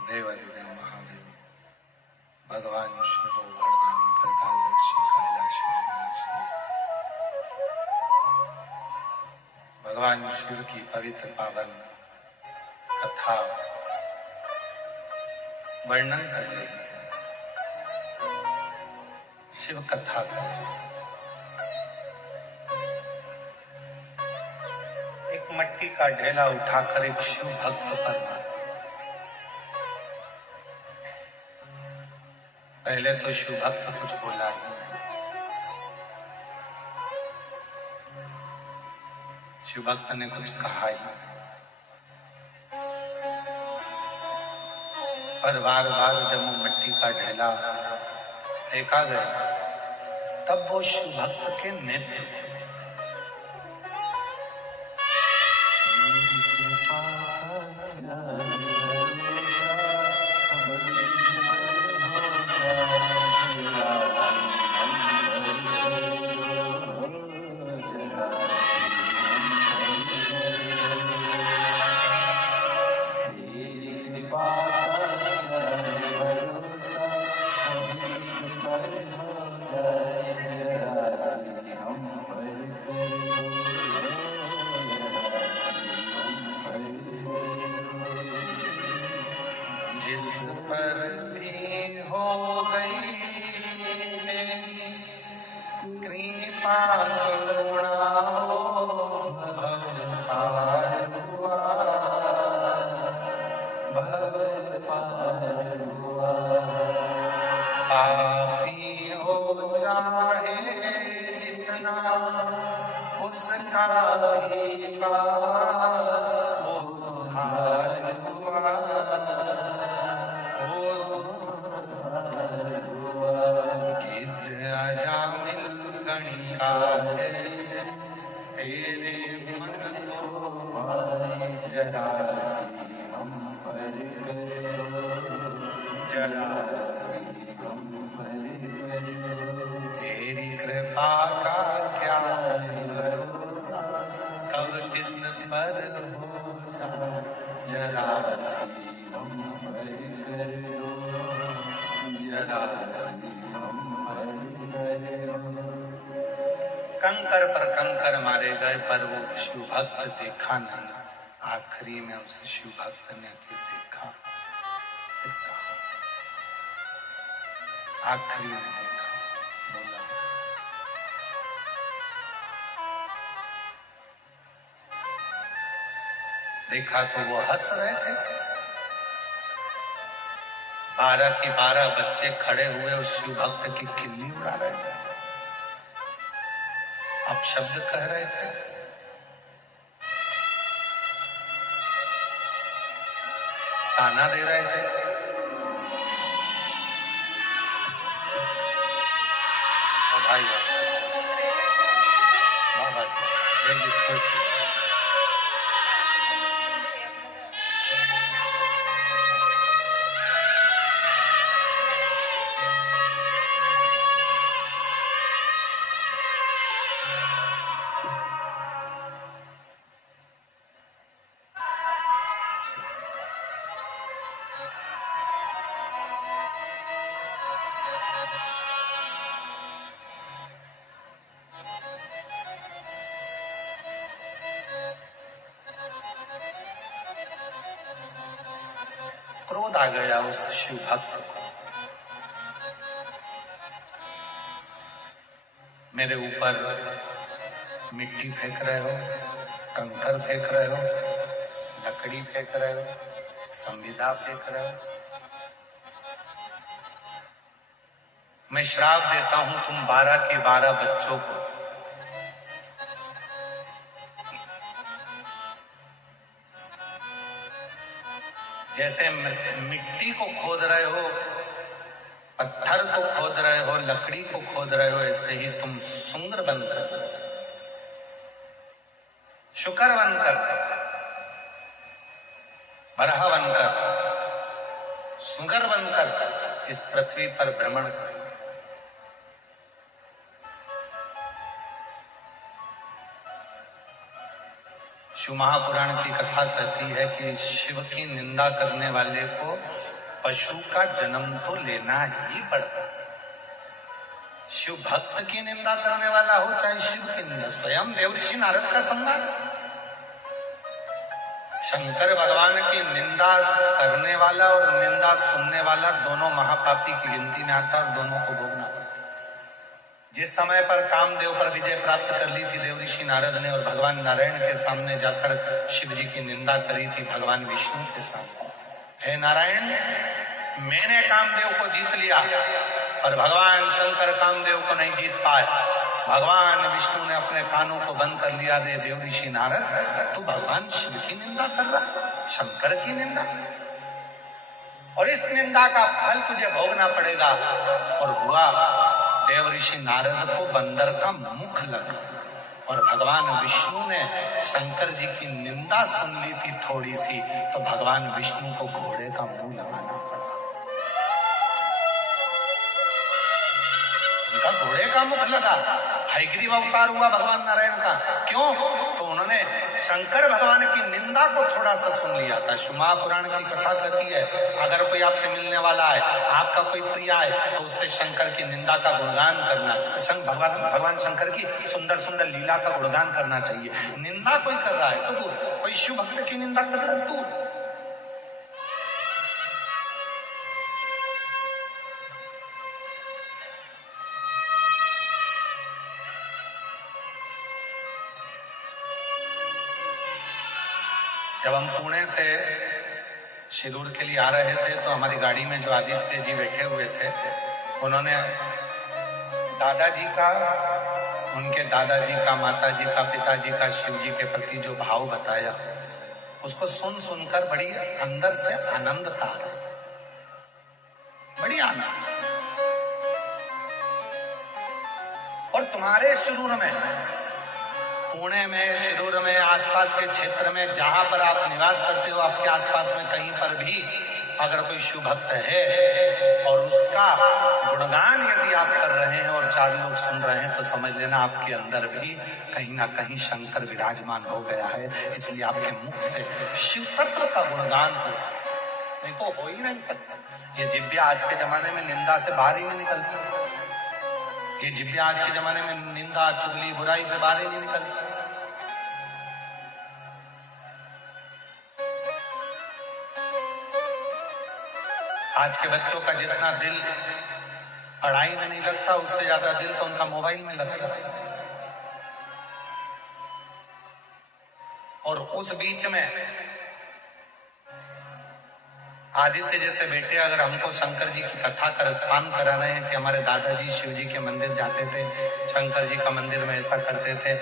देवादिदेव महादेव भगवान शिव वरदानी त्रिकालदर्शी कैलाशी विनाशी भगवान शिव की पवित्र पावन कथा वर्णन कर रही है। शिव कथा कर एक मट्टी का ढेला उठाकर एक शिव भक्त पर मारा। पहले तो शिव भक्त कुछ बोला ही नहीं। शिव भक्त ने कुछ कहा ही नहीं। पर बार बार जब वो मिट्टी का ढेला फेंका गया तब वो शिव भक्त के नेत्र जिस पर भी हो गई तेरी कृपा करुणा हो भव पार हुआ, भव पार हुआ। पापी हो चाहे जितना उसका भी पाप वो उद्धार हुआ, वो उद्धार हुआ। गिद्ध अजामिल गणिका जैसे तेरे मन को मारे, जरा सी हम पर करो, जरा सी हम पर करो। तेरी कृपा का क्या भरोसा, कब किस पर हो जाए, जरा सी हम पर करो, जरा सी हम पर करो। कंकर पर कंकर मारे गए पर वो शिव भक्त देखा नहीं। आखिरी में उस शिव भक्त ने फिर देखा, फिर कहा, आखिरी में देखा, बोला देखा तो वो हंस रहे थे। 12 के 12 बच्चे खड़े हुए उस शिव भक्त की खिल्ली उड़ा रहे थे, अपशब्द कह रहे थे, ताना दे रहे थे। और भाई बाबा जी छोड़ के क्रोध आ गया उस शिव भक्त को। मेरे ऊपर मिट्टी फेंक रहे हो, कंकर फेंक रहे हो, लकड़ी फेंक रहे हो, संविदा फेंक रहे हो। मैं श्राप देता हूं तुम 12 के 12 बच्चों को। जैसे मिट्टी को खोद रहे हो, पत्थर को खोद रहे हो, लकड़ी को खोद रहे हो, ऐसे ही तुम सुंदर बनकर, शुकर बनकर, बरहा बनकर, सुगर बनकर इस पृथ्वी पर भ्रमण कर। शिव महापुराण की कथा कहती है कि शिव की निंदा करने वाले को पशु का जन्म तो लेना ही पड़ता। शिव भक्त की निंदा करने वाला हो चाहे शिव की निंदा, स्वयं देवऋषि नारद का संवाद। शंकर भगवान की निंदा करने वाला और निंदा सुनने वाला दोनों महापापी की गिनती में आता और दोनों को भोगना पड़ता। जिस समय पर कामदेव पर विजय प्राप्त कर ली थी देवऋषि नारद ने और भगवान नारायण के सामने जाकर शिव जी की निंदा करी थी भगवान विष्णु के सामने, हे नारायण मैंने कामदेव को जीत लिया और भगवान शंकर कामदेव को नहीं जीत पाए। भगवान विष्णु ने अपने कानों को बंद कर लिया। दे देवऋषि नारद तू भगवान शिव की निंदा कर रहा, शंकर की निंदा, और इस निंदा का फल तुझे भोगना पड़ेगा। और हुआ, देवऋषि नारद को बंदर का मुख लगा और भगवान विष्णु ने शंकर जी की निंदा सुन ली थी थोड़ी सी, तो भगवान विष्णु को घोड़े का मुंह लगाना पड़ा। उनका घोड़े का मुख लगा। हयग्रीव अवतार हुआ भगवान नारायण का। क्यों? तो उन्होंने शंकर भगवान की निंदा को थोड़ा सा सुन लिया था। शिव महापुराण की कथा कहती है अगर कोई आपसे मिलने वाला है, आपका कोई प्रिय है, तो उससे शंकर की निंदा का गुणगान करना चाहिए। भगवान शंकर की सुंदर सुंदर लीला का गुणगान करना चाहिए। निंदा कोई कर रहा है तो दूर, कोई शिव भक्त की निंदा कर रहा है तो जब हम पुणे से शिरूर के लिए आ रहे थे तो हमारी गाड़ी में जो आदित्य जी बैठे हुए थे, उन्होंने दादाजी का, उनके दादाजी का, माताजी का, पिताजी का शिव जी के प्रति जो भाव बताया, उसको सुन सुनकर बड़ी अंदर से आनंद था, बड़ी आनंद। और तुम्हारे शिरूर में, पुणे में, शिरूर में, आसपास के क्षेत्र में जहां पर आप निवास करते हो, आपके आसपास में कहीं पर भी अगर कोई शिव भक्त है और उसका गुणगान यदि आप कर रहे हैं और 4 लोग सुन रहे हैं, तो समझ लेना आपके अंदर भी कहीं ना कहीं शंकर विराजमान हो गया है। इसलिए आपके मुख से शिव तत्व का गुणगान हो, नहीं तो हो ही नहीं सकता। ये जिब्या आज के जमाने में निंदा से बाहर ही नहीं निकलती। ये जिब्या आज के जमाने में निंदा, चुगली, बुराई से बाहर ही नहीं निकलती। आज के बच्चों का जितना दिल पढ़ाई में नहीं लगता, उससे ज्यादा दिल तो उनका मोबाइल में लगता है। और उस बीच में आदित्य जैसे बेटे अगर हमको शंकर जी की कथा का रसपान करा रहे हैं कि हमारे दादाजी शिव जी के मंदिर जाते थे, शंकर जी का मंदिर में ऐसा करते थे,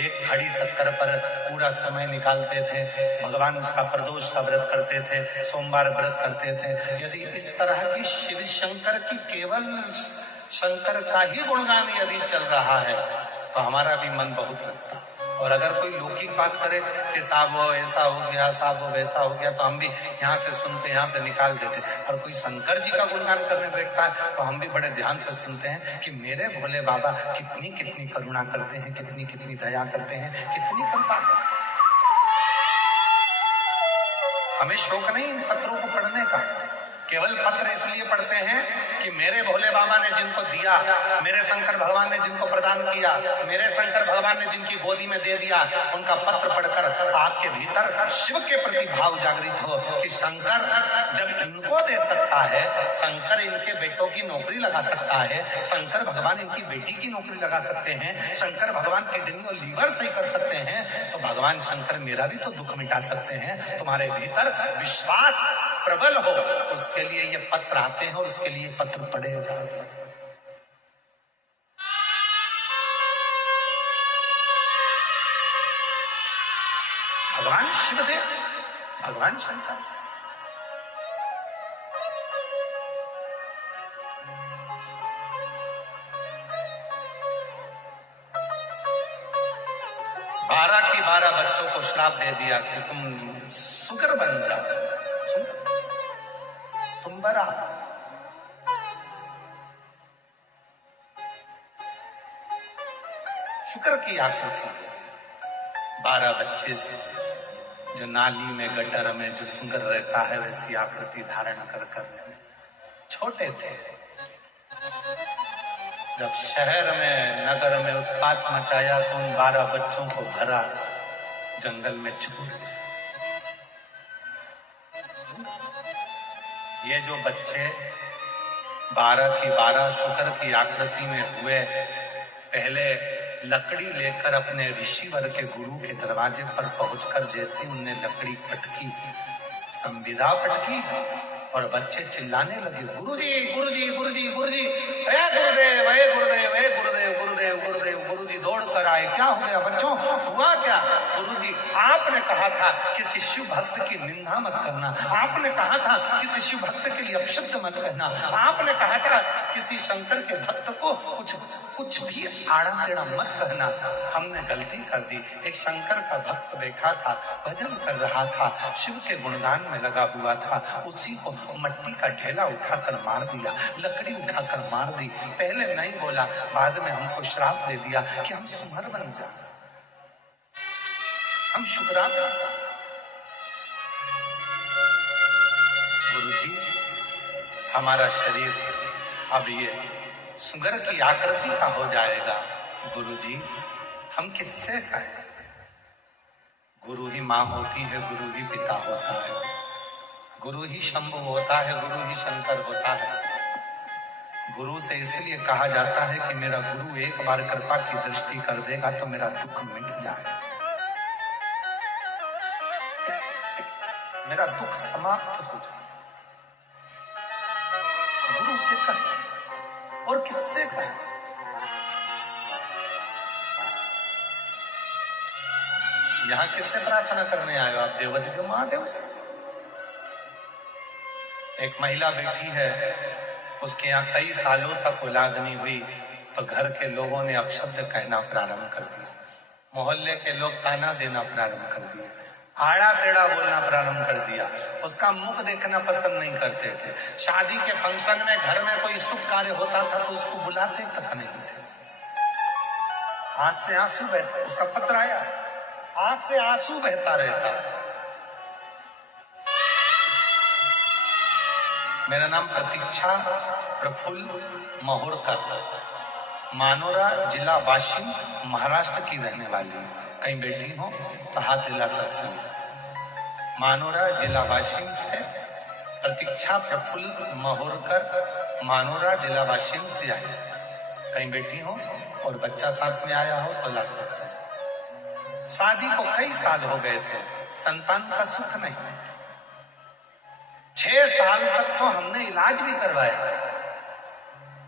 एक खड़ी शक्कर पर पूरा समय निकालते थे, भगवान उसका प्रदोष का व्रत करते थे, सोमवार व्रत करते थे, यदि इस तरह की शिव शंकर की केवल शंकर का ही गुणगान यदि चल रहा है तो हमारा भी मन बहुत लगता। और अगर कोई लौकिक बात करे कि साहब वो ऐसा हो गया, साहब वो वैसा हो गया, तो हम भी यहाँ से सुनते, यहाँ से निकाल देते। और कोई शंकर जी का गुणगान करने बैठता है तो हम भी बड़े ध्यान से सुनते हैं कि मेरे भोले बाबा कितनी कितनी करुणा करते हैं, कितनी कितनी दया करते हैं, कितनी कृपा करते हैं। हमें शौक नहीं इन पत्रों को पढ़ने का, केवल पत्र इसलिए पढ़ते हैं कि मेरे भोले बाबा ने जिनको दिया, मेरे शंकर भगवान ने जिनको प्रदान किया, मेरे शंकर भगवान ने जिनकी गोदी में दे दिया, उनका पत्र पढ़कर आपके भीतर शिव के प्रति भाव जागृत हो कि शंकर जब इनको दे सकता है, शंकर इनके बेटों की नौकरी लगा सकता है, शंकर भगवान इनकी बेटी की नौकरी लगा सकते हैं, शंकर भगवान किडनी और लीवर सही कर सकते हैं, तो भगवान शंकर मेरा भी तो दुख मिटा सकते हैं। तुम्हारे भीतर विश्वास प्रबल हो, उसके लिए ये पत्र आते हैं और उसके लिए पत्र पढ़े जा रहे हैं। भगवान शिवदेव, भगवान शंकर, बारह की 12 बच्चों को श्राप दे दिया कि तुम सुकर बन जाओ, तुम बड़ा। शुक्र की आकृति, 12 बच्चे जो नाली में, गटर में जो सुंदर रहता है, वैसी आकृति धारण कर छोटे थे। जब शहर में, नगर में उत्पात मचाया तो उन 12 बच्चों को भरा, जंगल में छोड़ दिया। ये जो बच्चे 12 की 12 शुक्र की आकृति में हुए, पहले लकड़ी लेकर अपने ऋषिवर के गुरु के दरवाजे पर पहुंचकर जैसे उनने लकड़ी पटकी, संविदा पटकी, और बच्चे चिल्लाने लगे, गुरुजी गुरुजी गुरुजी गुरुजी, हे गुरुदेव, हे गुरुदेव, हे गुरुदेव, गुरुदेव गुरुदेव। गुरुजी दौड़ कर आए, क्या हो गया बच्चों, हुआ क्या? गुरुजी आपने कहा था किसी शिव भक्त की निंदा मत करना, आपने कहा था किसी शिव भक्त के लिए अपशब्द मत कहना, आपने कहा था किसी शंकर के भक्त को कुछ भी आड़ा टेढ़ा मत कहना। हमने गलती कर दी। एक शंकर का भक्त बैठा था, भजन कर रहा था, शिव के गुणगान में लगा हुआ था, उसी को मट्टी का ढेला उठाकर मार दिया, लकड़ी उठाकर मार दी। पहले नहीं बोला, बाद में हमको श्राप दे दिया कि हम सुमर बन जाए, हम शुक्रा बन जाए। गुरुजी हमारा शरीर अब ये सुगर की आकृति का हो जाएगा। गुरुजी हम किससे कहें? गुरु ही माँ होती है, गुरु ही पिता होता है, गुरु ही शंभु होता है, गुरु ही शंकर होता है। गुरु से इसलिए कहा जाता है कि मेरा गुरु एक बार कृपा की दृष्टि कर देगा तो मेरा दुख मिट जाए। मेरा दुख समाप्त हो जाए। गुरु से कहे और किससे कहे? यहां किससे प्रार्थना करने आए हो आप? देवती देव महादेव से। एक महिला बैठी है, उसके यहाँ कई सालों तक औलाद नहीं हुई, तो घर के लोगों ने अपशब्द कहना प्रारंभ कर दिया, मोहल्ले के लोग ताना देना प्रारंभ कर दिए, आड़ा टेढ़ा बोलना प्रारंभ कर दिया। उसका मुख देखना पसंद नहीं करते थे। शादी के फंक्शन में घर में कोई शुभ कार्य होता था तो उसको बुलाते तक नहीं थे। आंख से आंसू बहता, उसका पत्र आया, आंख से आंसू बहता रहता। मेरा नाम प्रतीक्षा प्रफुल्ल महोरकर, मानोरा जिला वाशिम महाराष्ट्र की रहने वाली हूँ। कहीं बैठी हो तो हाथ हिला सकती हूँ। मानोरा जिला वाशिम से प्रतीक्षा प्रफुल्ल महोरकर, मानोरा जिला वाशिम से आई। कहीं बैठी हो और बच्चा साथ में आया हो तो ला सकते हैं। शादी को कई साल हो गए थे, संतान का सुख नहीं। 6 साल तक तो हमने इलाज भी करवाया,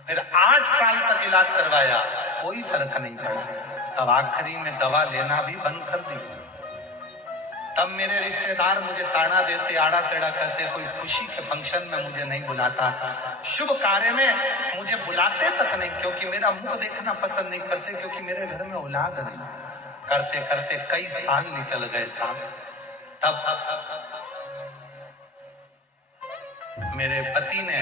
फिर 8 साल तक इलाज करवाया, कोई फर्क नहीं पड़ा। तब आखिरी में दवा लेना भी बंद कर दी। तब मेरे रिश्तेदार मुझे ताना देते, आड़ा टेढ़ा करते, कोई खुशी के फंक्शन में मुझे नहीं बुलाता, शुभ कार्य में मुझे बुलाते तक नहीं, क्योंकि मेरा मुख देखना पसंद नहीं करते, क्योंकि मेरे घर में औलाद नहीं। करते करते कई साल निकल गए साहब। तब मेरे पति ने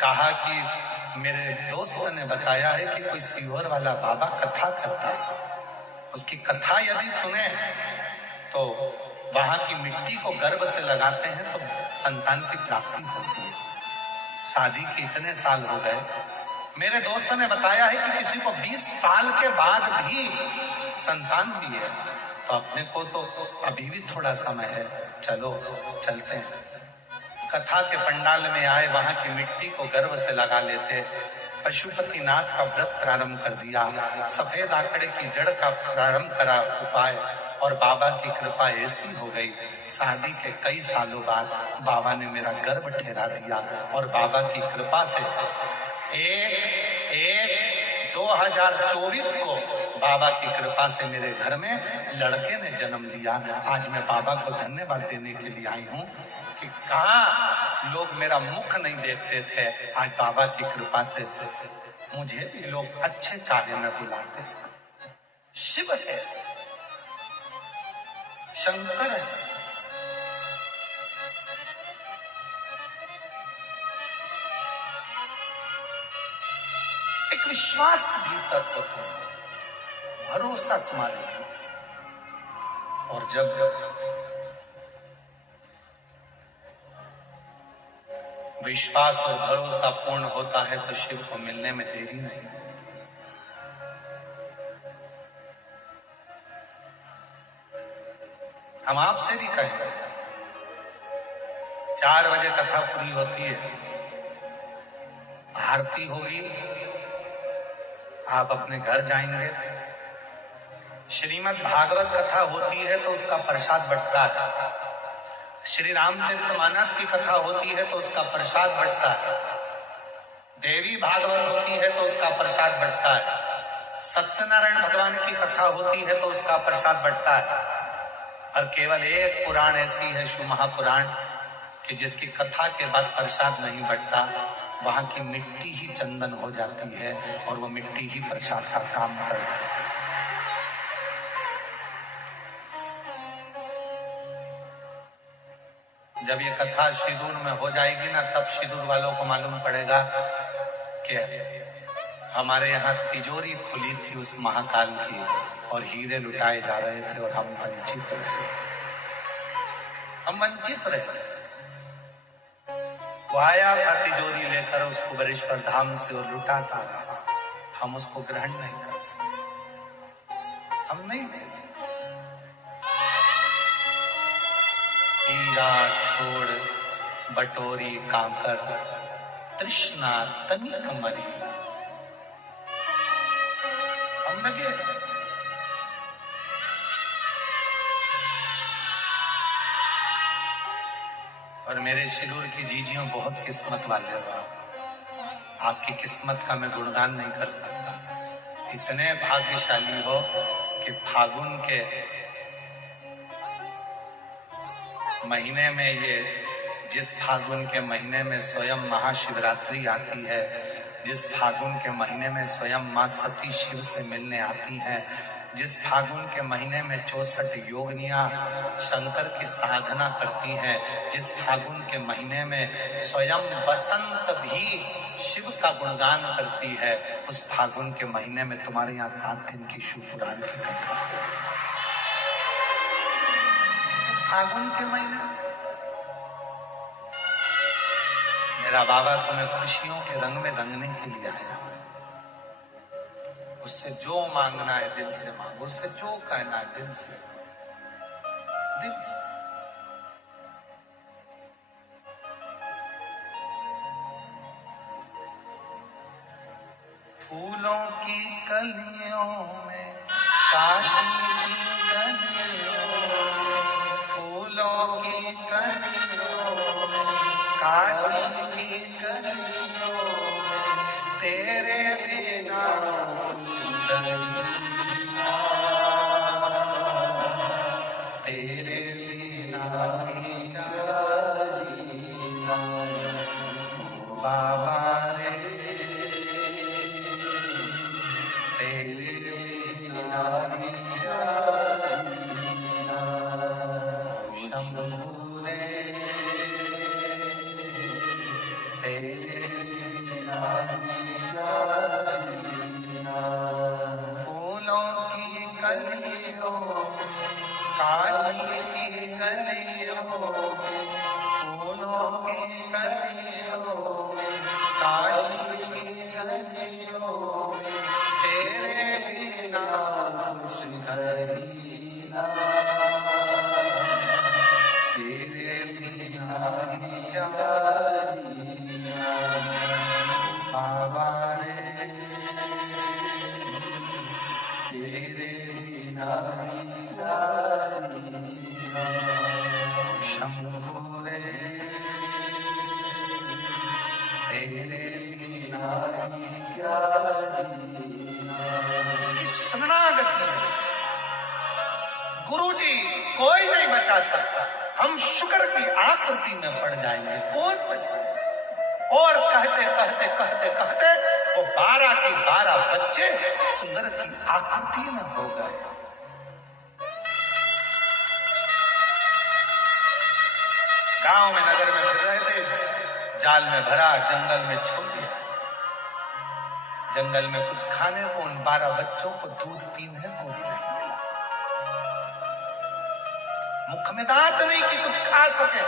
कहा कि मेरे दोस्त ने बताया है कि कोई सीहोर वाला बाबा कथा करता है, उसकी कथा यदि सुने तो वहां की मिट्टी को गर्भ से लगाते हैं तो संतान की प्राप्ति होती है। शादी के इतने साल हो गए, मेरे दोस्त ने बताया है कि किसी को 20 साल के बाद भी संतान भी है, तो अपने को तो अभी भी थोड़ा समय है, चलो चलते हैं। कथा के पंडाल में आए, वहां की मिट्टी को गर्भ से लगा लेते, पशुपतिनाथ का व्रत प्रारंभ कर दिया, सफेद आंकड़े की जड़ का प्रारंभ करा उपाय, और बाबा की कृपा ऐसी हो गई, शादी के कई सालों बाद बाबा ने मेरा गर्भ ठहरा दिया। और बाबा की कृपा से 2024 को बाबा की कृपा से मेरे घर में लड़के ने जन्म लिया। आज मैं बाबा को धन्यवाद देने के लिए आई हूँ कि कहाँ लोग मेरा मुख नहीं देखते थे, आज बाबा की कृपा से मुझे भी लोग अच्छे कार्य में बुलाते। शिव है, शंकर है, एक विश्वास भीतर होता है, भरोसा तुम्हारे लिए। और जब विश्वास और भरोसा पूर्ण होता है तो शिव को मिलने में देरी नहीं। हम आपसे भी कहें, 4 बजे कथा पूरी होती है, आरती होगी, आप अपने घर जाएंगे, श्रीमद् भागवत कथा होती है तो उसका प्रसाद बंटता है, श्री रामचरितमानस की कथा होती है तो उसका प्रसाद बंटता है, देवी भागवत होती है तो उसका प्रसाद बंटता है, सत्यनारायण भगवान की कथा होती है तो उसका प्रसाद बंटता है। और केवल एक पुराण ऐसी है, शिव महापुराण, कि जिसकी कथा के बाद प्रसाद नहीं बंटता, वहां की मिट्टी ही चंदन हो जाती है और वो मिट्टी ही प्रसाद का काम करती है। जब ये कथा शिदूर में हो जाएगी ना, तब शिदूर वालों को मालूम पड़ेगा कि हमारे यहाँ तिजोरी खुली थी उस महाकाल की और हीरे लुटाए जा रहे थे और हम वंचित रहे। हम वंचित रहे। वो आया था तिजोरी लेकर उस कुबेरेश्वर धाम से और लुटाता रहा, हम उसको ग्रहण नहीं कर सकते, हम नहीं ले सकते। हीरा छोड़ बटोरी कांकर, तृष्णा तनिक मरी, हम लगे। और मेरे सिलूर की जीजियों बहुत किस्मत वाले हो आप। आपकी किस्मत का मैं गुणगान नहीं कर सकता। इतने भाग्यशाली हो कि फागुन के महीने में ये, जिस फागुन के महीने में स्वयं महाशिवरात्रि आती है, जिस फागुन के महीने में स्वयं मां सती शिव से मिलने आती हैं, जिस फागुन के महीने में 64 योगिनियां शंकर की साधना करती हैं, जिस फागुन के महीने में स्वयं बसंत भी शिव का गुणगान करती है, उस फागुन के महीने में तुम्हारे यहाँ 7 दिन की शिव पुराण की कथा। उस फागुन के महीने मेरा बाबा तुम्हें खुशियों के रंग में रंगने के लिए आया। उससे जो मांगना है दिल से मांगो, उससे जो कहना है दिल से, दिल से। फूलों की कलियों में, काशी की गलियों में, फूलों की कलियों में, काशी की गलियों में, तेरे बिना कुछ नहीं, तेरे बिना क्या जीना, बाबा रे तेरे बिना क्या जीना, शंभू रे तेरे बिना क्या जीना। फूलों की कलियों, काशी की गलियों, फूलों की कलियों, काशी की गलियों, तेरे बिना कुछ नहीं ना, तेरे बिना क्या जीना, बाबा रे तेरे बिना क्या जीना, शंभू रे तेरे बिना क्या जीना। उसकी शरणागति है। गुरु जी कोई नहीं बचा सकता, हम शुक्र की आकृति में पड़ जाएंगे, कौन बचाएगा। और कहते कहते कहते कहते वो 12 की 12 बच्चे सुंदर की आकृति में हो गए। गांव में नगर में फिर रहे थे, जाल में भरा, जंगल में छोड़ दिया। जंगल में कुछ खाने को उन 12 बच्चों को दूध पीने को भी नहीं मिला। मुख में दांत नहीं कि कुछ खा सके।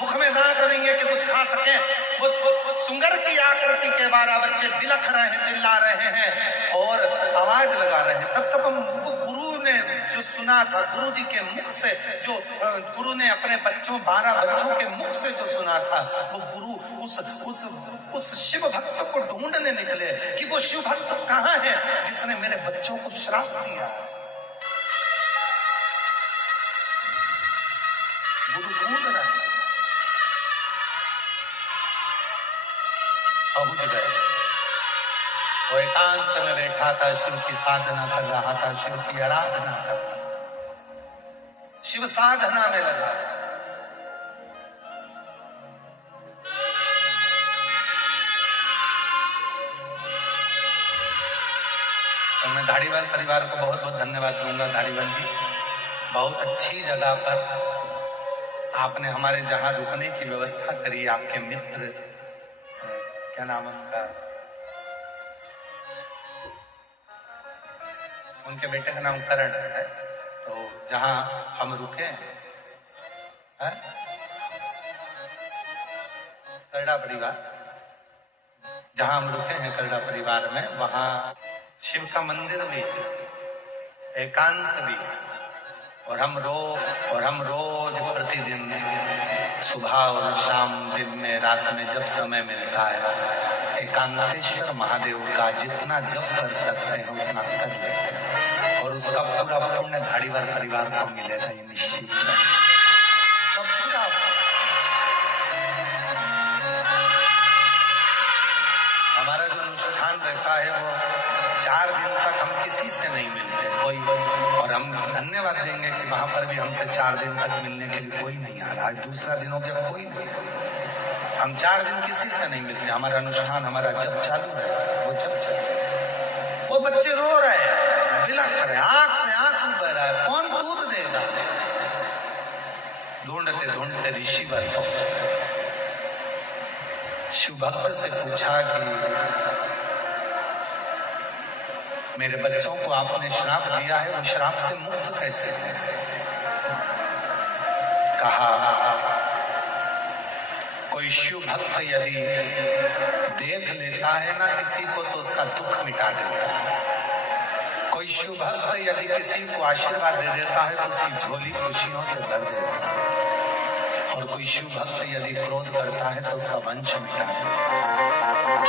मुख में दांत नहीं है कि कुछ खा सके। सुंगर की आकृति के 12 बच्चे बिलख रहे हैं, चिल्ला रहे हैं और आवाज लगा रहे हैं। तब तक हमको गुरु ने जो सुना था, गुरु जी के मुख से जो गुरु ने अपने बच्चों 12 बच्चों के मुख से जो सुना था, वो गुरु उस शिव भक्त को ढूंढने निकले कि वो शिव भक्त कहाँ है जिसने मेरे बच्चों को श्राप दिया। गुरु ढूंढ रहे हैं, पहुंच गए। वो एकांत में बैठा था, शिव की साधना कर रहा था, शिव की आराधना कर रहा था, शिव साधना में लगा। तो मैं धारीवाल परिवार को बहुत बहुत धन्यवाद दूंगा। धारीवाल जी, बहुत अच्छी जगह पर आपने हमारे जहां रुकने की व्यवस्था करी। आपके मित्र, क्या नाम उनका, उनके बेटे का नाम करण है। तो जहां हम रुके हैं करड़ा परिवार, जहां हम रुके हैं करड़ा परिवार में, वहां शिव का मंदिर भी है, एकांत भी है। और हम रोज प्रतिदिन सुबह और शाम, दिन में, रात में जब समय मिलता है, एकांतेश्वर महादेव का जितना जप कर सकते हैं उतना कर लेते हैं। और उसका पूरा पुण्य धारीवाल परिवार को मिलेगा, ये निश्चित है। सब पूरा हमारा जो अनुष्ठान रहता है वो 4 दिन तक हम किसी से नहीं मिलते कोई, और हम धन्यवाद देंगे कि वहां पर भी हमसे 4 दिन तक मिलने के लिए कोई नहीं आ रहा है। दूसरा दिन हो गया, कोई नहीं, हम 4 दिन किसी से नहीं मिलते। हमारा अनुष्ठान, हमारा जब चालू है वो जब चलता। वो बच्चे रो रहे हैं, बिलख रहे हैं, आंख से आंसू बह रहा है, कौन दूध देगा? ढूंढते ढूंढते ऋषिवर पहुंचे। शिव भक्त से पूछा कि मेरे बच्चों को आपने श्राप दिया है, वो श्राप से मुक्त कैसे है? कहा कोई शिव भक्त यदि देख लेता है ना किसी को तो उसका दुख मिटा देता है। कोई शिव भक्त यदि किसी को आशीर्वाद दे देता है तो उसकी झोली खुशियों से भर देता है। और कोई शिव भक्त यदि क्रोध करता है तो उसका वंश मिटा देता है।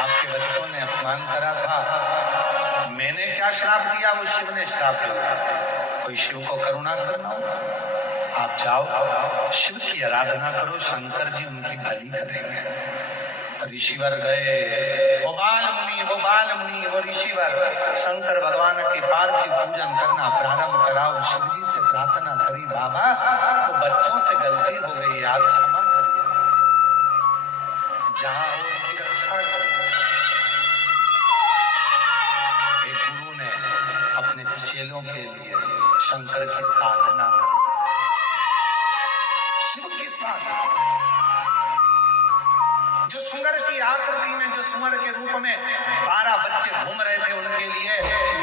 आपके बच्चों ने अपमान करा था, मैंने क्या श्राप दिया? वो शिव ने श्राप दिया। कोई शिव को करुणा करना होगा, आप जाओ शिव की आराधना करो, शंकर जी उनकी भली करेंगे। ऋषिवर गए, वो बाल मुनि वो ऋषिवर शंकर भगवान की पार्थिव पूजन करना प्रारंभ करा और शिव जी से प्रार्थना करी, बाबा वो बच्चों से गलती हो गई, आप क्षमा करिए, जहां हो उनकी रक्षा करिए। एक गुरु ने अपने चेलों के लिए शंकर की साधना, शिव की साधना, जो सुअर की आकृति में, जो सुअर के रूप में 12 बच्चे घूम रहे थे, उनके लिए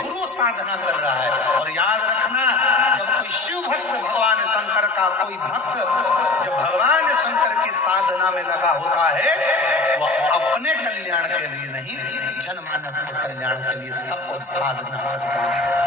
गुरु साधना कर रहा है। और याद रखना, जब कोई शिव भक्त भगवान शंकर का कोई भक्त जब भगवान शंकर की साधना में लगा होता है, वो अपने कल्याण के लिए नहीं, जनमानस के कल्याण के लिए तप और साधना करता है।